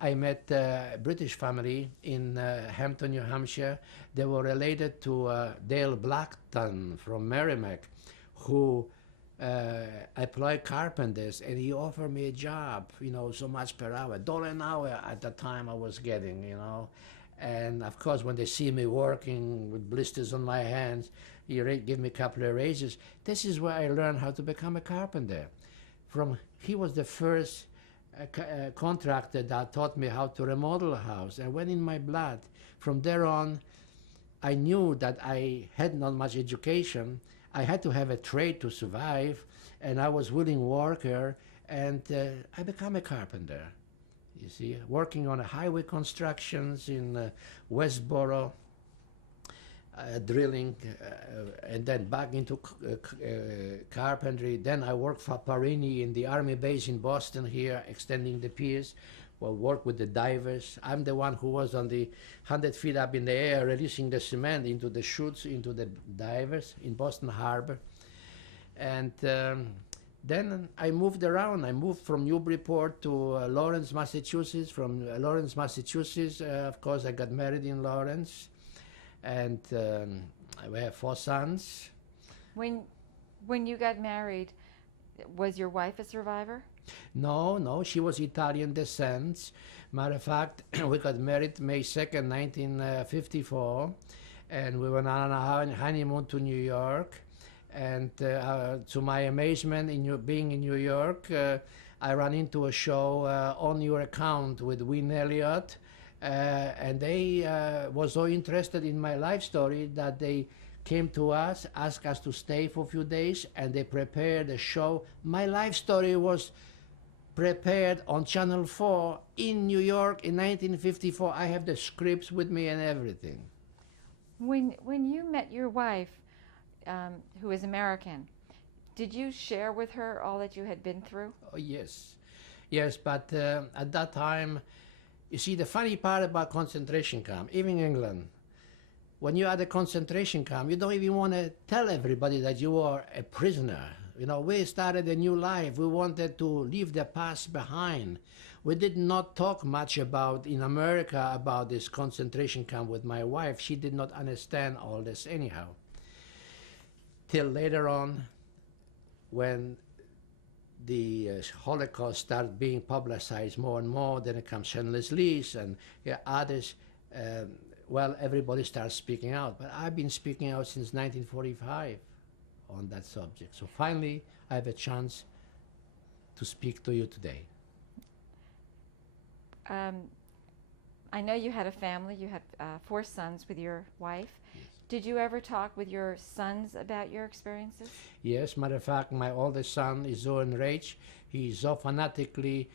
I met a British family in Hampton, New Hampshire. They were related to Dale Blackton from Merrimack, who employed carpenters, and he offered me a job, you know, so much per hour, $1 an hour at the time I was getting, you know. And of course, when they see me working with blisters on my hands, he give me a couple of raises. This is where I learned how to become a carpenter. He was the first contractor that taught me how to remodel a house, and went in my blood. From there on, I knew that I had not much education. I had to have a trade to survive, and I was willing worker, and I became a carpenter. You see, working on highway constructions in Westboro, drilling, and then back into carpentry. Then I worked for Parini in the Army base in Boston here, extending the piers. Well, work with the divers. I'm the one who was on the 100 feet up in the air, releasing the cement into the chutes, into the divers in Boston Harbor. And then I moved around. I moved from Newburyport to Lawrence, Massachusetts. From Lawrence, Massachusetts, of course, I got married in Lawrence. And we have 4 sons. When you got married, was your wife a survivor? No, she was Italian descent. Matter of fact, we got married May 2nd, 1954, and we went on a honeymoon to New York. And to my amazement, being in New York, I ran into a show On Your Account with Win Elliott. And they were so interested in my life story that they came to us, asked us to stay for a few days, and they prepared a show. My life story was prepared on Channel 4 in New York in 1954. I have the scripts with me and everything. When you met your wife, who is American, did you share with her all that you had been through? Oh, yes, but at that time, you see, the funny part about concentration camp, even in England, when you're at a concentration camp, you don't even want to tell everybody that you are a prisoner. You know, we started a new life. We wanted to leave the past behind. We did not talk much in America about this concentration camp with my wife. She did not understand all this anyhow. Till later on, when the Holocaust started being publicized more and more, then it comes Schindler's List and others. Well, everybody starts speaking out, but I've been speaking out since 1945 on that subject. So finally, I have a chance to speak to you today. I know you had a family. You had 4 sons with your wife. Yes. Did you ever talk with your sons about your experiences? Yes, matter of fact, my oldest son is so enraged. He's so fanatically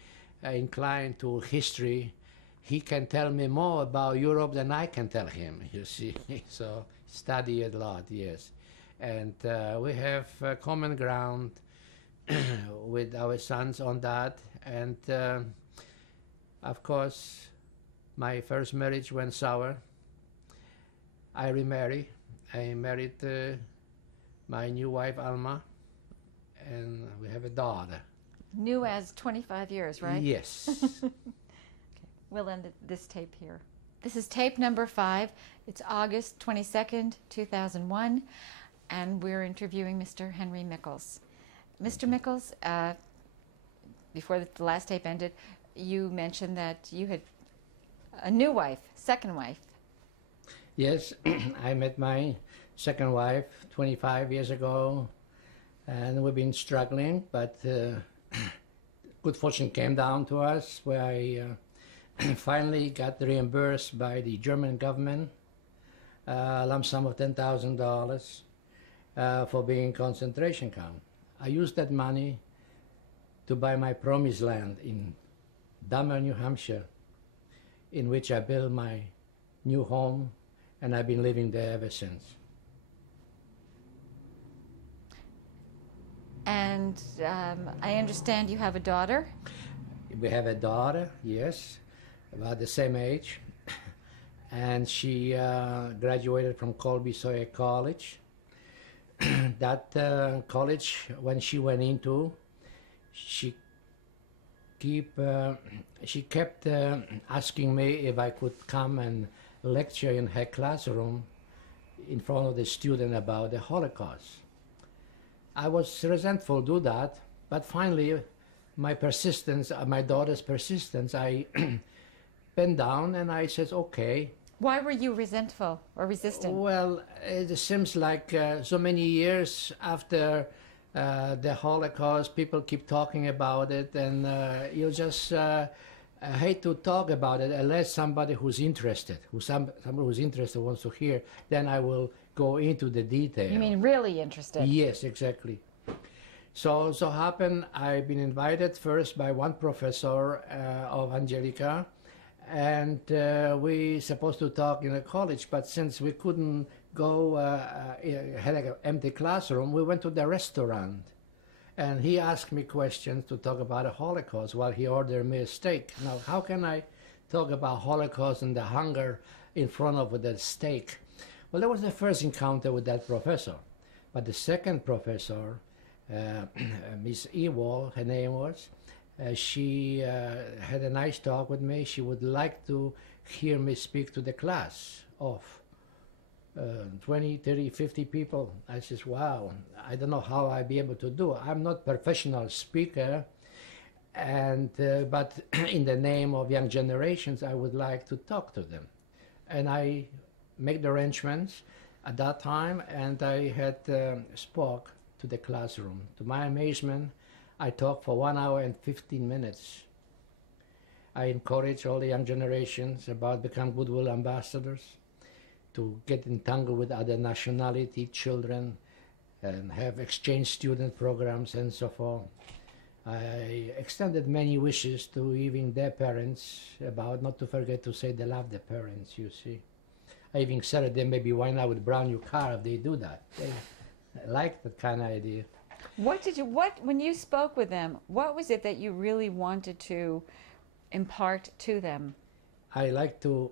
inclined to history. He can tell me more about Europe than I can tell him, you see. So study a lot, yes. And we have common ground with our sons on that. And of course, my first marriage went sour. I remarried. I married my new wife, Alma, and we have a daughter. New as 25 years, right? Yes. Okay. We'll end this tape here. This is tape number 5. It's August 22nd, 2001, and we're interviewing Mr. Henry Mikols. Mr. Mikols, before the last tape ended, you mentioned that you had a new wife, second wife. Yes, I met my second wife 25 years ago, and we've been struggling, but good fortune came down to us where I finally got reimbursed by the German government a lump sum of $10,000 for being in concentration camp. I used that money to buy my promised land in Dahmer, New Hampshire, in which I built my new home, and I've been living there ever since. And I understand you have a daughter? We have a daughter, yes, about the same age, and she graduated from Colby Sawyer College. That college, when she went into, she kept asking me if I could come and lecture in her classroom in front of the student about the Holocaust. I was resentful to do that, but finally my persistence, my daughter's persistence, I bent down and I said, okay. Why were you resentful or resistant? Well, it seems like so many years after the Holocaust, people keep talking about it, and you just hate to talk about it unless somebody who's interested, somebody who's interested wants to hear, then I will go into the detail. You mean really interested? Yes, exactly. So happened, I've been invited first by one professor of Angelica, and we supposed to talk in a college, but since we couldn't go, had an empty classroom, we went to the restaurant, and he asked me questions to talk about the Holocaust while he ordered me a steak. Now, how can I talk about Holocaust and the hunger in front of the steak? Well, that was the first encounter with that professor. But the second professor, Miss Ewald, her name was, she had a nice talk with me. She would like to hear me speak to the class of 20, 30, 50 people. I says, wow, I don't know how I'll be able to do it. I'm not professional speaker, and but in the name of young generations, I would like to talk to them. And I make the arrangements at that time, and I had spoke to the classroom. To my amazement, I talked for 1 hour and 15 minutes. I encourage all the young generations about become goodwill ambassadors, to get entangled with other nationality children and have exchange student programs and so forth. I extended many wishes to even their parents about not to forget to say they love their parents, you see. I even said them maybe why not with brand new car if they do that. They like that kind of idea. When you spoke with them, what was it that you really wanted to impart to them? I like to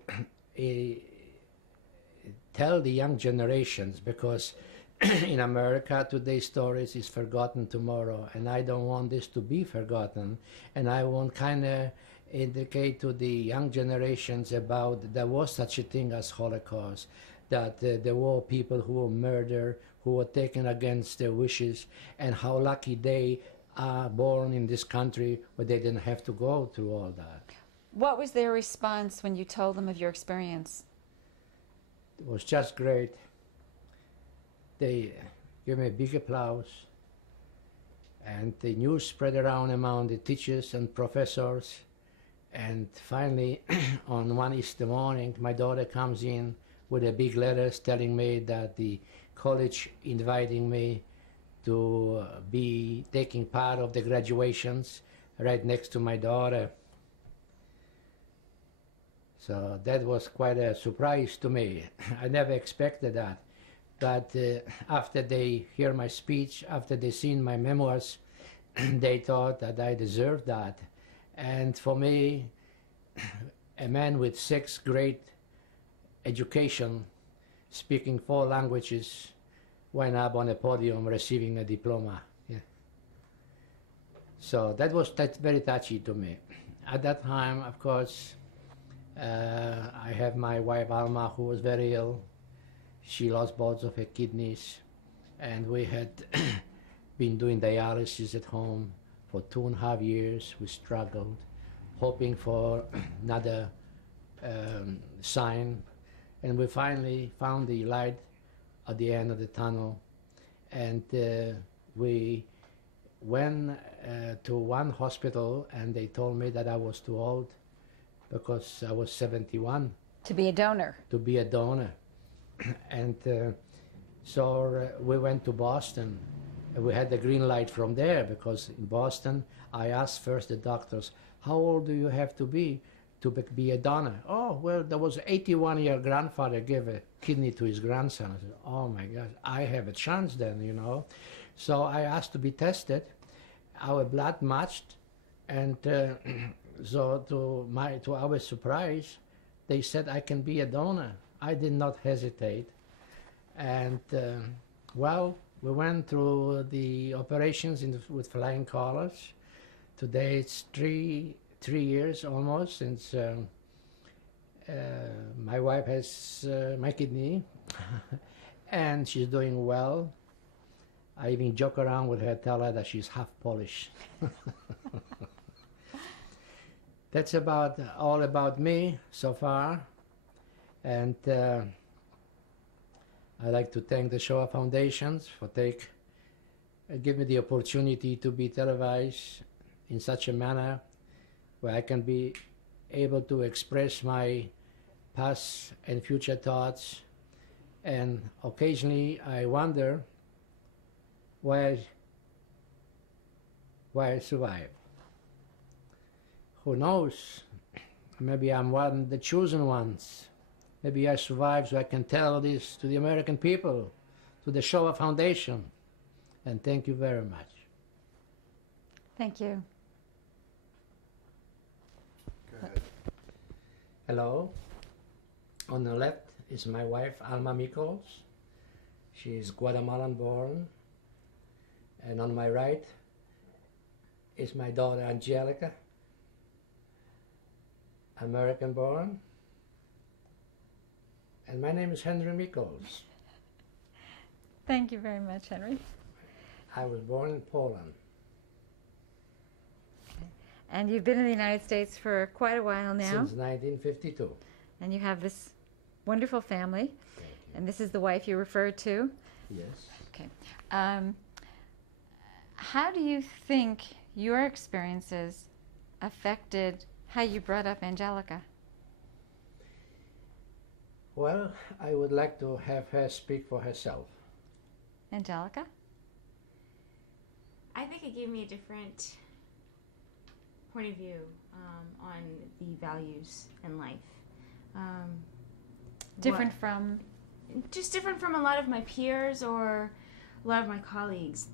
tell the young generations, because in America today's stories is forgotten tomorrow, and I don't want this to be forgotten, and I want kind of indicate to the young generations about there was such a thing as Holocaust, that there were people who were murdered, who were taken against their wishes, and how lucky they are born in this country where they didn't have to go through all that. What was their response when you told them of your experience? It was just great. They gave me a big applause, and the news spread around among the teachers and professors. And finally, on one Easter morning, my daughter comes in with a big letter telling me that the college inviting me to be taking part of the graduations right next to my daughter. So that was quite a surprise to me. I never expected that. But after they hear my speech, after they seen my memoirs, they thought that I deserved that. And for me, a man with 6th grade education, speaking 4 languages, went up on a podium receiving a diploma. Yeah. So that was very touchy to me. At that time, of course, I have my wife Alma, who was very ill. She lost both of her kidneys, and we had been doing dialysis at home for 2.5 years. We struggled, hoping for another sign, and we finally found the light at the end of the tunnel. And we went to one hospital, and they told me that I was too old because I was 71. To be a donor? To be a donor. And so we went to Boston. And we had the green light from there, because in Boston, I asked first the doctors, how old do you have to be a donor? Oh, well, there was an 81-year grandfather gave a kidney to his grandson. I said, oh my God, I have a chance then, you know. So I asked to be tested. Our blood matched, and so to our surprise, they said I can be a donor. I did not hesitate. And well, we went through the operations with flying colors. Today it's three years almost since my wife has my kidney, and she's doing well. I even joke around with her, tell her that she's half Polish. That's all about me so far, and I'd like to thank the Shoah Foundation for give me the opportunity to be televised in such a manner where I can be able to express my past and future thoughts. And occasionally I wonder why I survive. Who knows? Maybe I'm one of the chosen ones. Maybe I survived so I can tell this to the American people, to the Shoah Foundation. And thank you very much. Thank you. Go ahead. Hello. On the left is my wife, Alma Mikols. She is Guatemalan born. And on my right is my daughter, Angelica, American born. And my name is Henry Mikols. Thank you very much, Henry. I was born in Poland. And you've been in the United States for quite a while now. Since 1952. And you have this wonderful family. Thank you. And this is the wife you referred to. Yes. Okay. How do you think your experiences affected how you brought up Angelica? Well, I would like to have her speak for herself. Angelica? I think it gave me a different point of view on the values in life. Different from? Just different from a lot of my peers or a lot of my colleagues.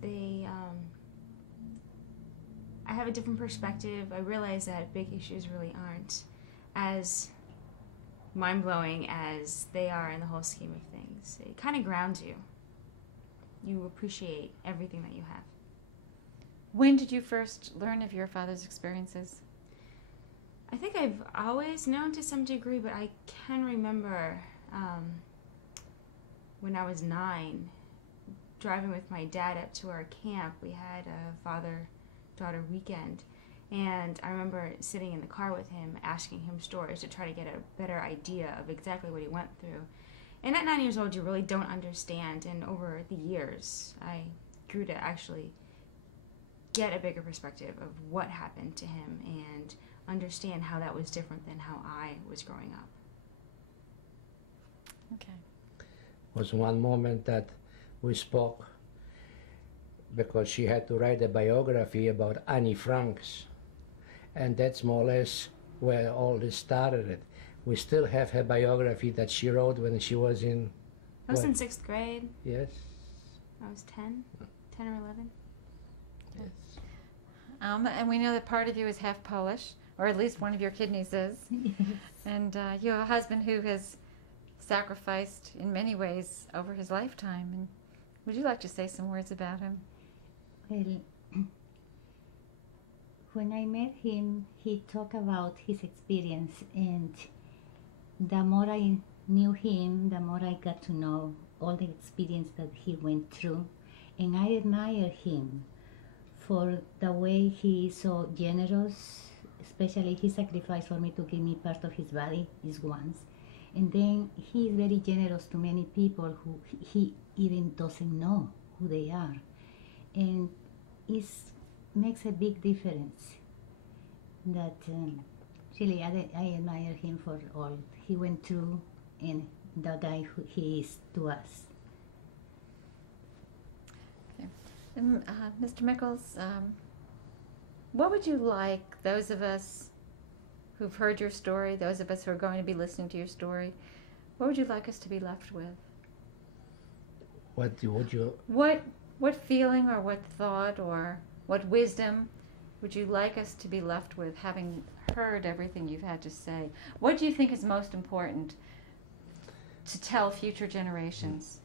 I have a different perspective. I realize that big issues really aren't as mind-blowing as they are in the whole scheme of things. It kind of grounds you. You appreciate everything that you have. When did you first learn of your father's experiences? I think I've always known to some degree, but I can remember when I was 9, driving with my dad up to our camp. We had a father-daughter weekend, and I remember sitting in the car with him, asking him stories to try to get a better idea of exactly what he went through. And at 9 years old, you really don't understand, and over the years, I grew to actually get a bigger perspective of what happened to him and understand how that was different than how I was growing up. Okay. Was one moment that we spoke because she had to write a biography about Annie Franks, and that's more or less where all this started. We still have her biography that she wrote when she was in... I was what? in 6th grade. Yes. I was 10 or 11. Yes. And we know that part of you is half Polish, or at least one of your kidneys is. And you have a husband who has sacrificed in many ways over his lifetime. And would you like to say some words about him? Well, when I met him, he talked about his experience, and the more I knew him, the more I got to know all the experience that he went through, and I admire him for the way he is so generous, especially he sacrificed for me to give me part of his body, his once. And then he is very generous to many people who he even doesn't know who they are. And it makes a big difference that really I admire him for all he went through and the guy who he is to us. Mr. Mikols, what would you like those of us who've heard your story, those of us who are going to be listening to your story, what would you like us to be left with? What would you? What feeling or what thought or what wisdom would you like us to be left with, having heard everything you've had to say? What do you think is most important to tell future generations?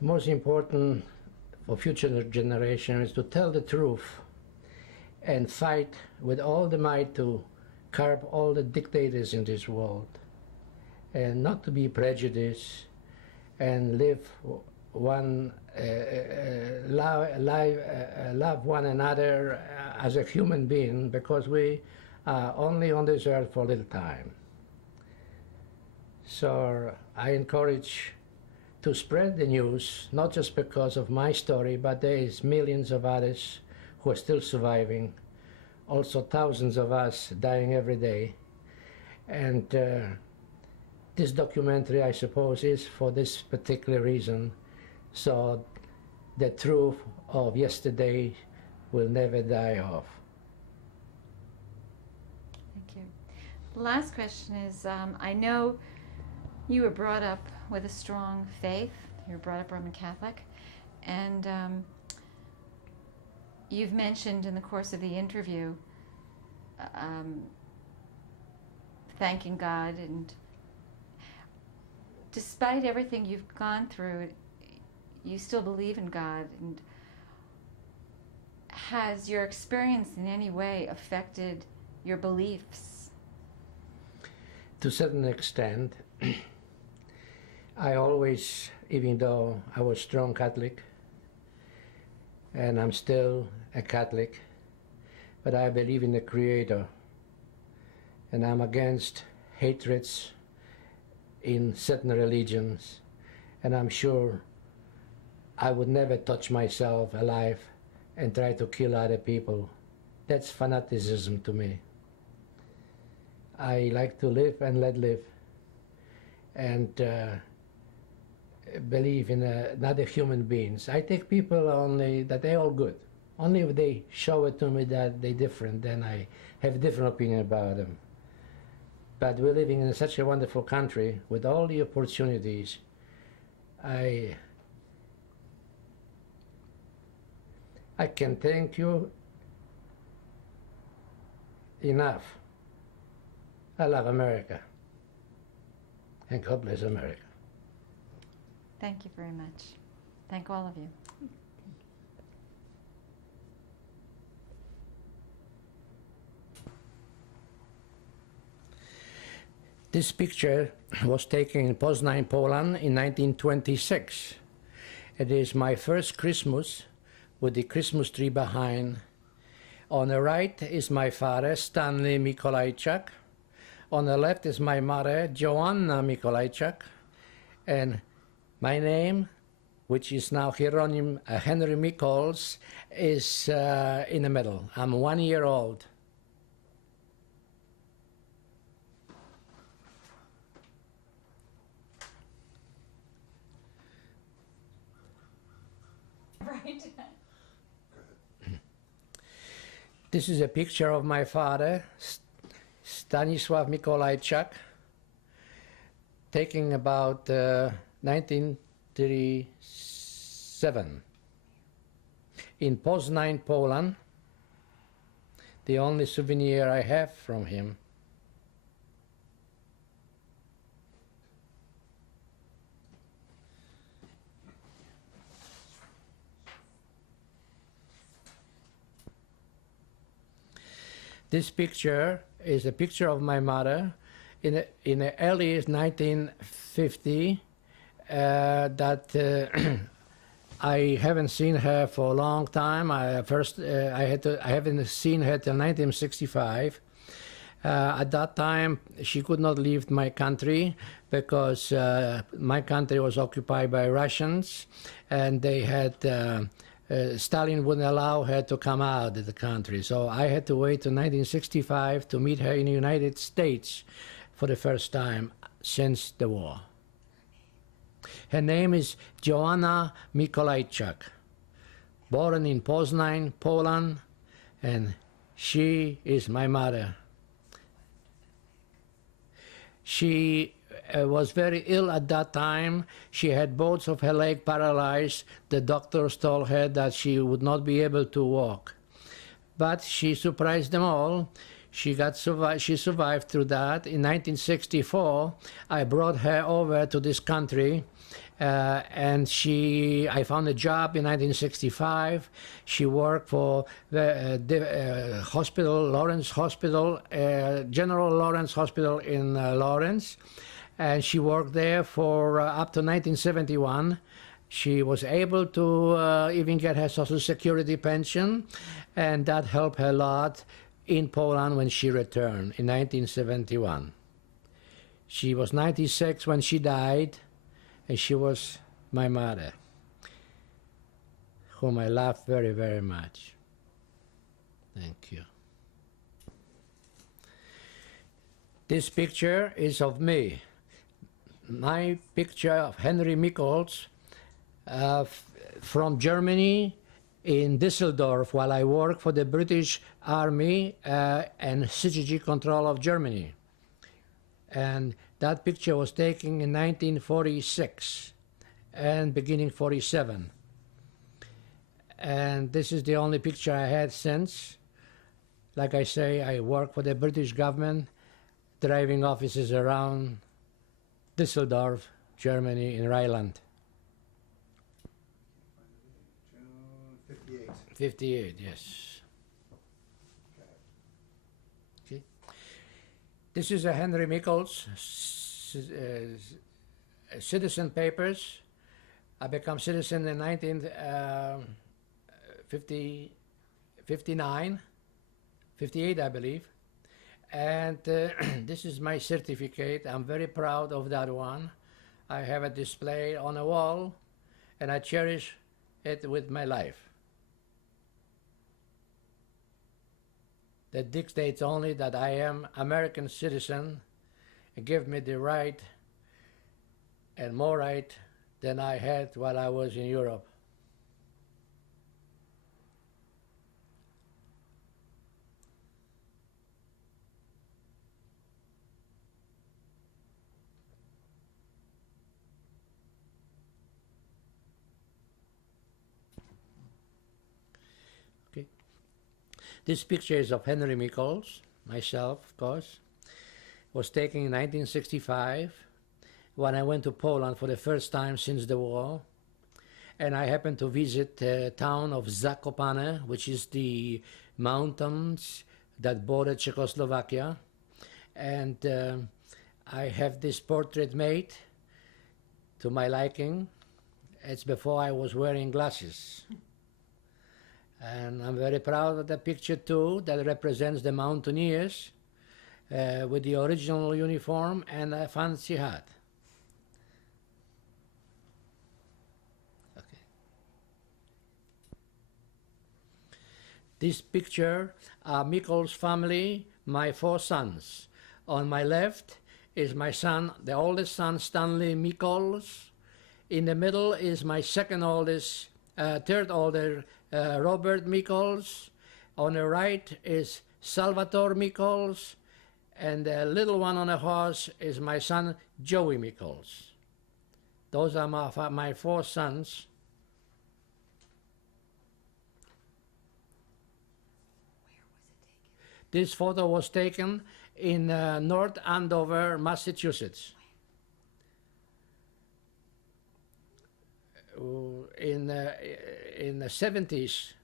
Most important for future generations is to tell the truth and fight with all the might to curb all the dictators in this world, and not to be prejudiced, and live love one another as a human being, because we are only on this earth for a little time. So I encourage to spread the news, not just because of my story, but there is millions of others who are still surviving, also thousands of us dying every day. And this documentary, I suppose, is for this particular reason, so the truth of yesterday will never die off. Thank you. The last question is, I know you were brought up with a strong faith. You were brought up Roman Catholic, and you've mentioned in the course of the interview thanking God, and despite everything you've gone through, you still believe in God. And has your experience in any way affected your beliefs? To a certain extent. I always, even though I was strong Catholic, and I'm still a Catholic, but I believe in the Creator, and I'm against hatreds in certain religions, and I'm sure I would never touch myself alive and try to kill other people. That's fanaticism to me. I like to live and let live, and believe in other human beings. I take people only that they're all good. Only if they show it to me that they're different, then I have a different opinion about them. But we're living in such a wonderful country with all the opportunities. I can thank you enough. I love America. And God bless America. Thank you very much. Thank all of you. This picture was taken in Poznań, Poland in 1926. It is my first Christmas with the Christmas tree behind. On the right is my father, Stanley Mikolajczak. On the left is my mother, Joanna Mikolajczak. And my name, which is now Henry Mikols, is in the middle. I'm 1 year old. Right. This is a picture of my father, Stanisław Mikolajczak, taken about 1937 in Poznań, Poland. The only souvenir I have from him. This picture is a picture of my mother in the early 1950 that I haven't seen her for a long time. I haven't seen her till 1965. At that time, she could not leave my country because my country was occupied by Russians, and they had Stalin wouldn't allow her to come out of the country. So I had to wait till 1965 to meet her in the United States for the first time since the war. Her name is Joanna Mikolajczak, born in Poznań, Poland, and she is my mother. She was very ill at that time. She had both of her legs paralyzed. The doctors told her that she would not be able to walk. But she surprised them all. She survived through that. In 1964, I brought her over to this country, and I found a job in 1965. She worked for the hospital, Lawrence Hospital, General Lawrence Hospital in Lawrence, and she worked there for up to 1971. She was able to even get her Social Security pension, and that helped her a lot in Poland when she returned in 1971. She was 96 when she died, and she was my mother, whom I love very, very much. Thank you. This picture is of me. My picture of Henry Mikols from Germany in Düsseldorf while I worked for the British Army and CGG control of Germany. And that picture was taken in 1946 and beginning 47. And this is the only picture I had since. Like I say, I work for the British government, driving offices around Düsseldorf, Germany, in Rhineland. 58. 58, yes. Okay. This is a Henry Mikols citizen papers. I became citizen in 1959, 58, I believe. And this is my certificate. I'm very proud of that one. I have it displayed on a wall, and I cherish it with my life. That dictates only that I am American citizen and give me the right and more right than I had while I was in Europe. This picture is of Henry Mikols, myself, of course. Was taken in 1965 when I went to Poland for the first time since the war. And I happened to visit the town of Zakopane, which is the mountains that border Czechoslovakia. And I have this portrait made to my liking. It's before I was wearing glasses. And I'm very proud of the picture too, that represents the mountaineers with the original uniform and a fancy hat. Okay. This picture are Mikols' family, my 4 sons. On my left is my son, the oldest son, Stanley Mikols. In the middle is my third older, Robert Mikols. On the right is Salvatore Mikols, and the little one on a horse is my son Joey Mikols. Those are my 4 sons. This photo was taken in North Andover, Massachusetts. In the 70s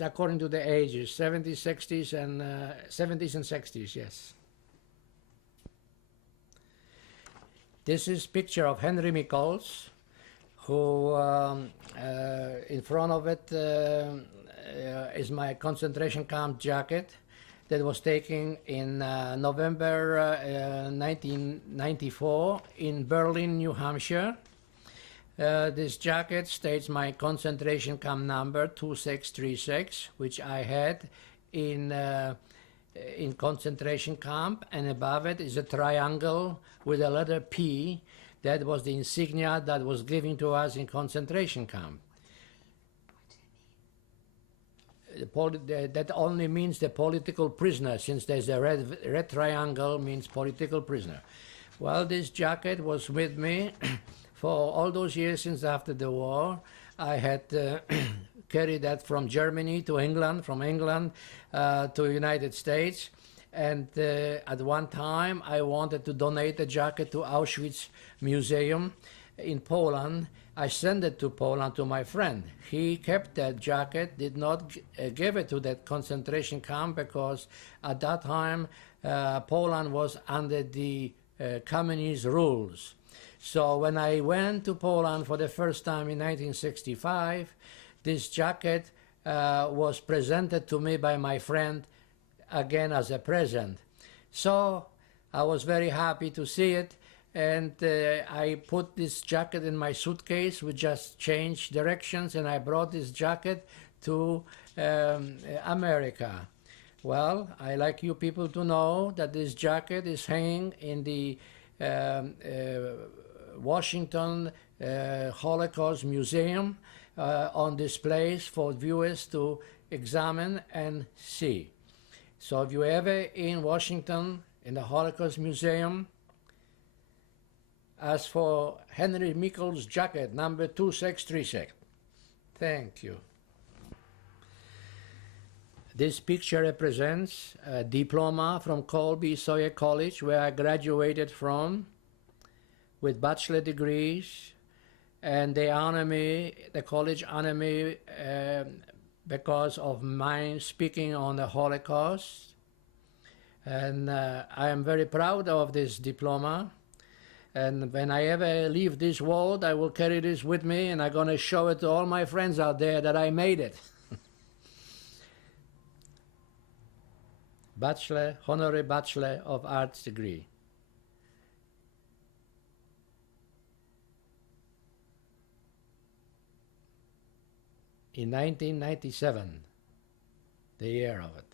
according to the ages, 70s, 60s, and 70s and 60s, yes. This is picture of Henry Mikols, who in front of it is my concentration camp jacket that was taken in November 1994 in Berlin, New Hampshire. This jacket states my concentration camp number 2636, which I had in concentration camp, and above it is a triangle with a letter P, That was the insignia that was given to us in concentration camp. That only means the political prisoner, since there's a red triangle means political prisoner. Well, this jacket was with me for all those years since after the war. I had carried that from Germany to England, from England to United States. And at one time, I wanted to donate the jacket to Auschwitz Museum in Poland. I sent it to Poland to my friend. He kept that jacket, did not give it to that concentration camp because at that time Poland was under the communist rules. So when I went to Poland for the first time in 1965, this jacket was presented to me by my friend again as a present. So I was very happy to see it. And I put this jacket in my suitcase. We just changed directions, and I brought this jacket to America. Well, I like you people to know that this jacket is hanging in the Washington Holocaust Museum on display for viewers to examine and see. So if you're ever in Washington, in the Holocaust Museum, as for Henry Mikols' jacket, number 2636. Thank you. This picture represents a diploma from Colby Sawyer College, where I graduated from with bachelor degrees, and they honor me, the college honor me because of my speaking on the Holocaust. And I am very proud of this diploma. And when I ever leave this world, I will carry this with me, and I'm going to show it to all my friends out there that I made it. Honorary Bachelor of Arts degree. In 1997, the year of it.